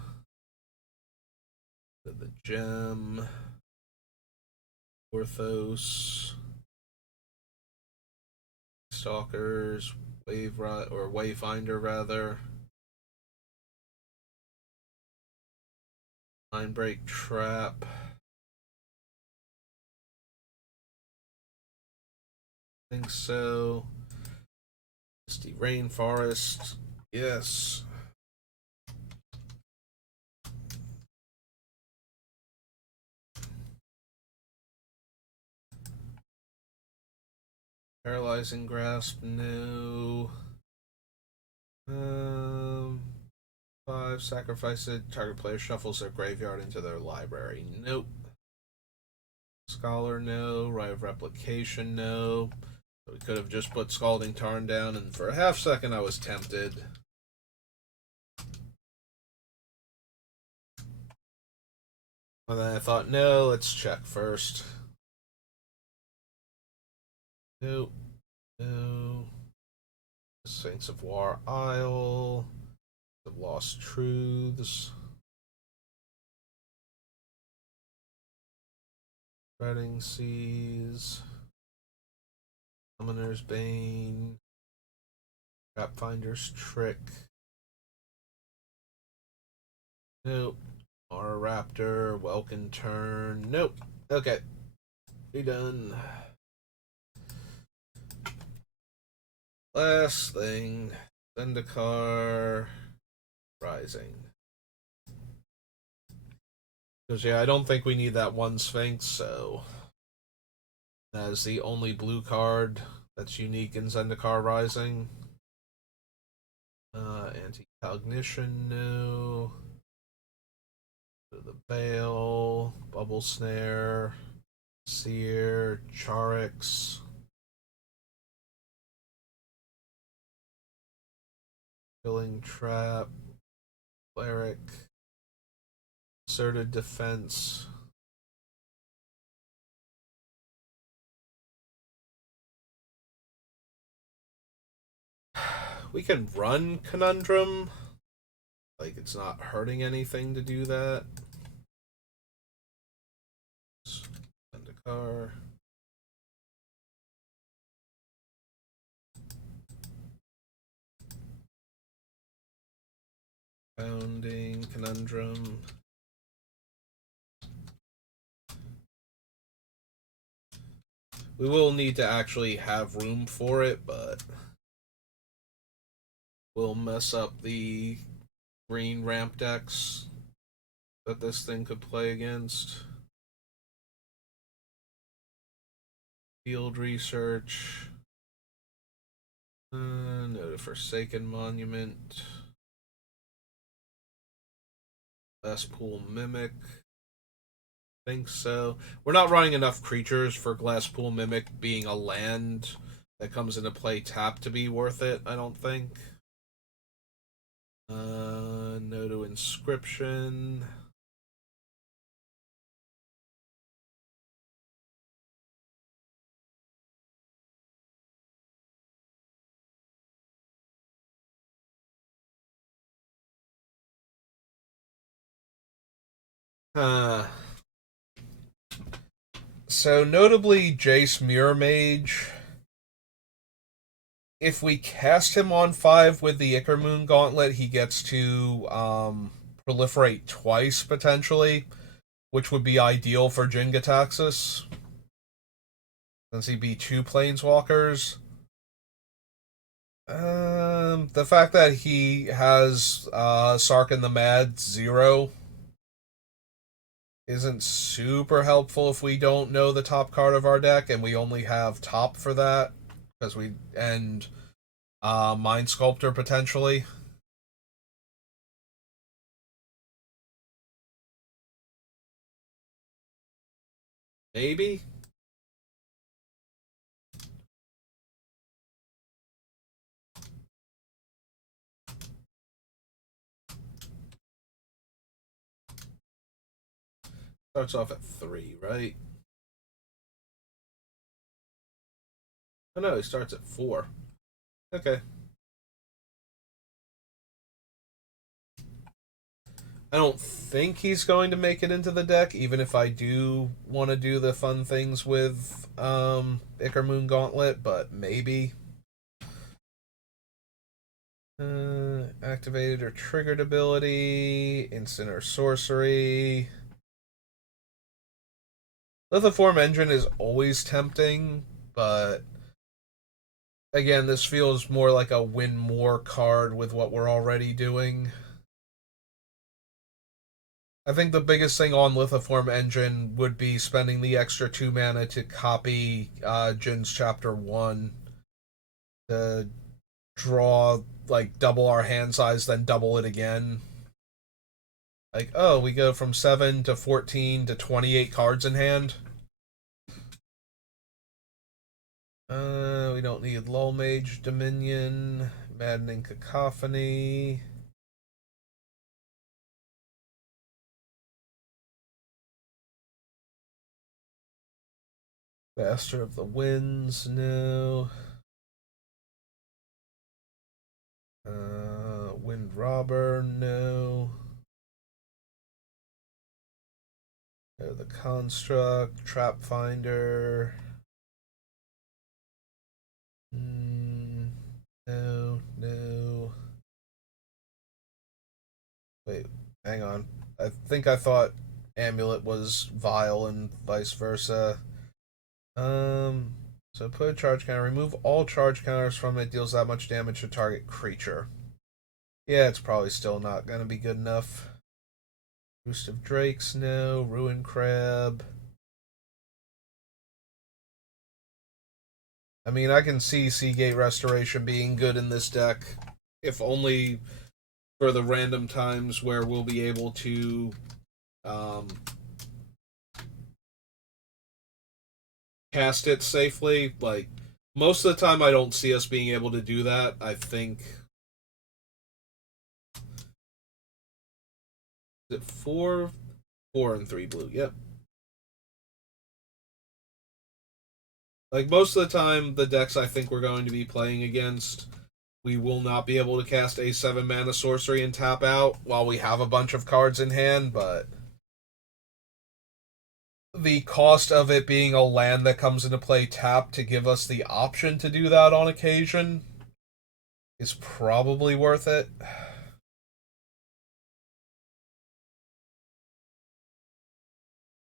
The Gem. Orthos. Stalkers. Wayfinder rather. Mindbreak Trap. I think so. Misty Rainforest. Yes. Paralyzing Grasp. No. 5. Sacrifice it. Target player shuffles their graveyard into their library. Nope. Scholar, no. Rite of Replication, no. So we could have just put Scalding Tarn down, and for a half second I was tempted. And then I thought, no, let's check first. Nope. No. Saints of War Isle. The Lost Truths. Spreading Seas. Summoner's Bane. Trapfinder's Trick. Nope. Aura Raptor. Welkin Turn. Nope. Okay. Be done. Last thing. Zendikar Rising. Because, yeah, I don't think we need that one Sphinx, so that is the only blue card that's unique in Zendikar Rising. Anti-Cognition, no. The Veil, Bubble Snare, Seer, Charix, Killing Trap, Cleric, Asserted Defense. We can run Conundrum. Like, it's not hurting anything to do that. Send a car. Founding, Conundrum. We will need to actually have room for it, but we'll mess up the green ramp decks that this thing could play against. Field Research. Note of Forsaken Monument. Glasspool Mimic. Think so. We're not running enough creatures for Glasspool Mimic being a land that comes into play tap to be worth it, I don't think. No to Inscription. So notably Jace Mirror Mage. If we cast him on 5 with the Icarmoon Gauntlet, he gets to proliferate twice potentially, which would be ideal for Jin-Gitaxias, since he'd be 2 planeswalkers. The fact that he has Sarkhan the Mad 0 isn't super helpful if we don't know the top card of our deck, and we only have top for that, because we and Mind Sculptor potentially. Maybe. Starts off at 3, right? Oh no, he starts at 4. Okay. I don't think he's going to make it into the deck, even if I do want to do the fun things with Icarmoon Gauntlet, but maybe. Activated or triggered ability, instant or sorcery. Lithoform Engine is always tempting, but again, this feels more like a win more card with what we're already doing. I think the biggest thing on Lithoform Engine would be spending the extra 2 mana to copy Jin's Chapter 1 to draw, like, double our hand size, then double it again. Like, oh, we go from 7 to 14 to 28 cards in hand. We don't need Lull Mage Dominion, Maddening Cacophony. Master of the Winds, no. Wind Robber, no. No, the Construct, Trap Finder. Wait, hang on. I think I thought Amulet was Vile and vice versa. So put a charge counter. Remove all charge counters from it. Deals that much damage to target creature. Yeah, it's probably still not going to be good enough. Boost of Drakes, no. Ruin Crab. I mean, I can see Seagate Restoration being good in this deck, if only for the random times where we'll be able to cast it safely. Like, most of the time I don't see us being able to do that. I think... Is it 4? 4 and 3 blue, yep. Like, most of the time, the decks I think we're going to be playing against, we will not be able to cast a 7-mana sorcery and tap out while we have a bunch of cards in hand, but the cost of it being a land that comes into play tapped to give us the option to do that on occasion is probably worth it.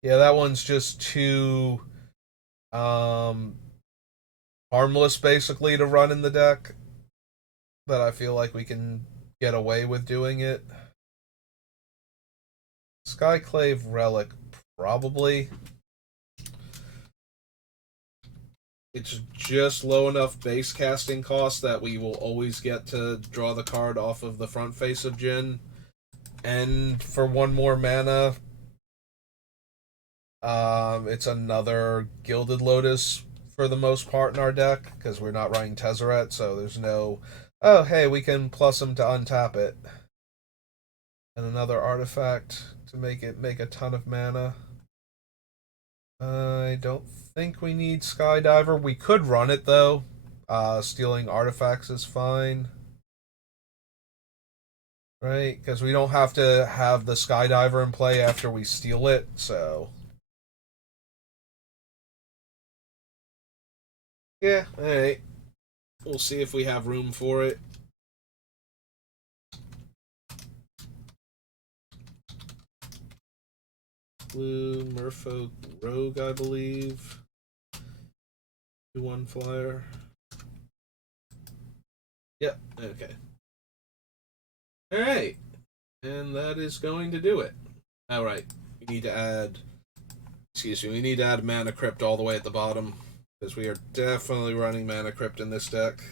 Yeah, that one's just too harmless, basically, to run in the deck, that I feel like we can get away with doing it. Skyclave Relic, probably. It's just low enough base casting cost that we will always get to draw the card off of the front face of Jin. And for 1 more mana, it's another Gilded Lotus for the most part in our deck, because we're not running Tezzeret, so there's no, oh, hey, we can plus them to untap it. And another artifact to make it make a ton of mana. I don't think we need Skydiver. We could run it, though. Stealing artifacts is fine. Right? Because we don't have to have the Skydiver in play after we steal it, so... Yeah, alright. We'll see if we have room for it. Blue, Merfolk, Rogue, I believe. 2-1 flyer. Yep, okay. Alright. And that is going to do it. Alright. We need to add... Excuse me, we need to add Mana Crypt all the way at the bottom, because we are definitely running Mana Crypt in this deck.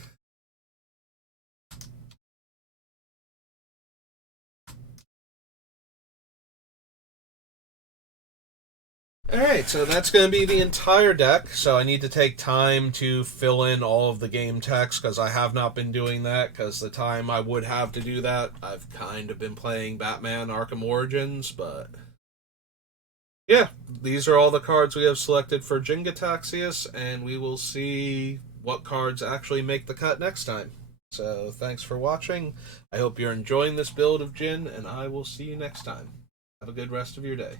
Alright, so that's going to be the entire deck, so I need to take time to fill in all of the game text, because I have not been doing that, because the time I would have to do that, I've kind of been playing Batman Arkham Origins, but... Yeah, these are all the cards we have selected for Jin-Gitaxias, and we will see what cards actually make the cut next time. So, thanks for watching. I hope you're enjoying this build of Jin, and I will see you next time. Have a good rest of your day.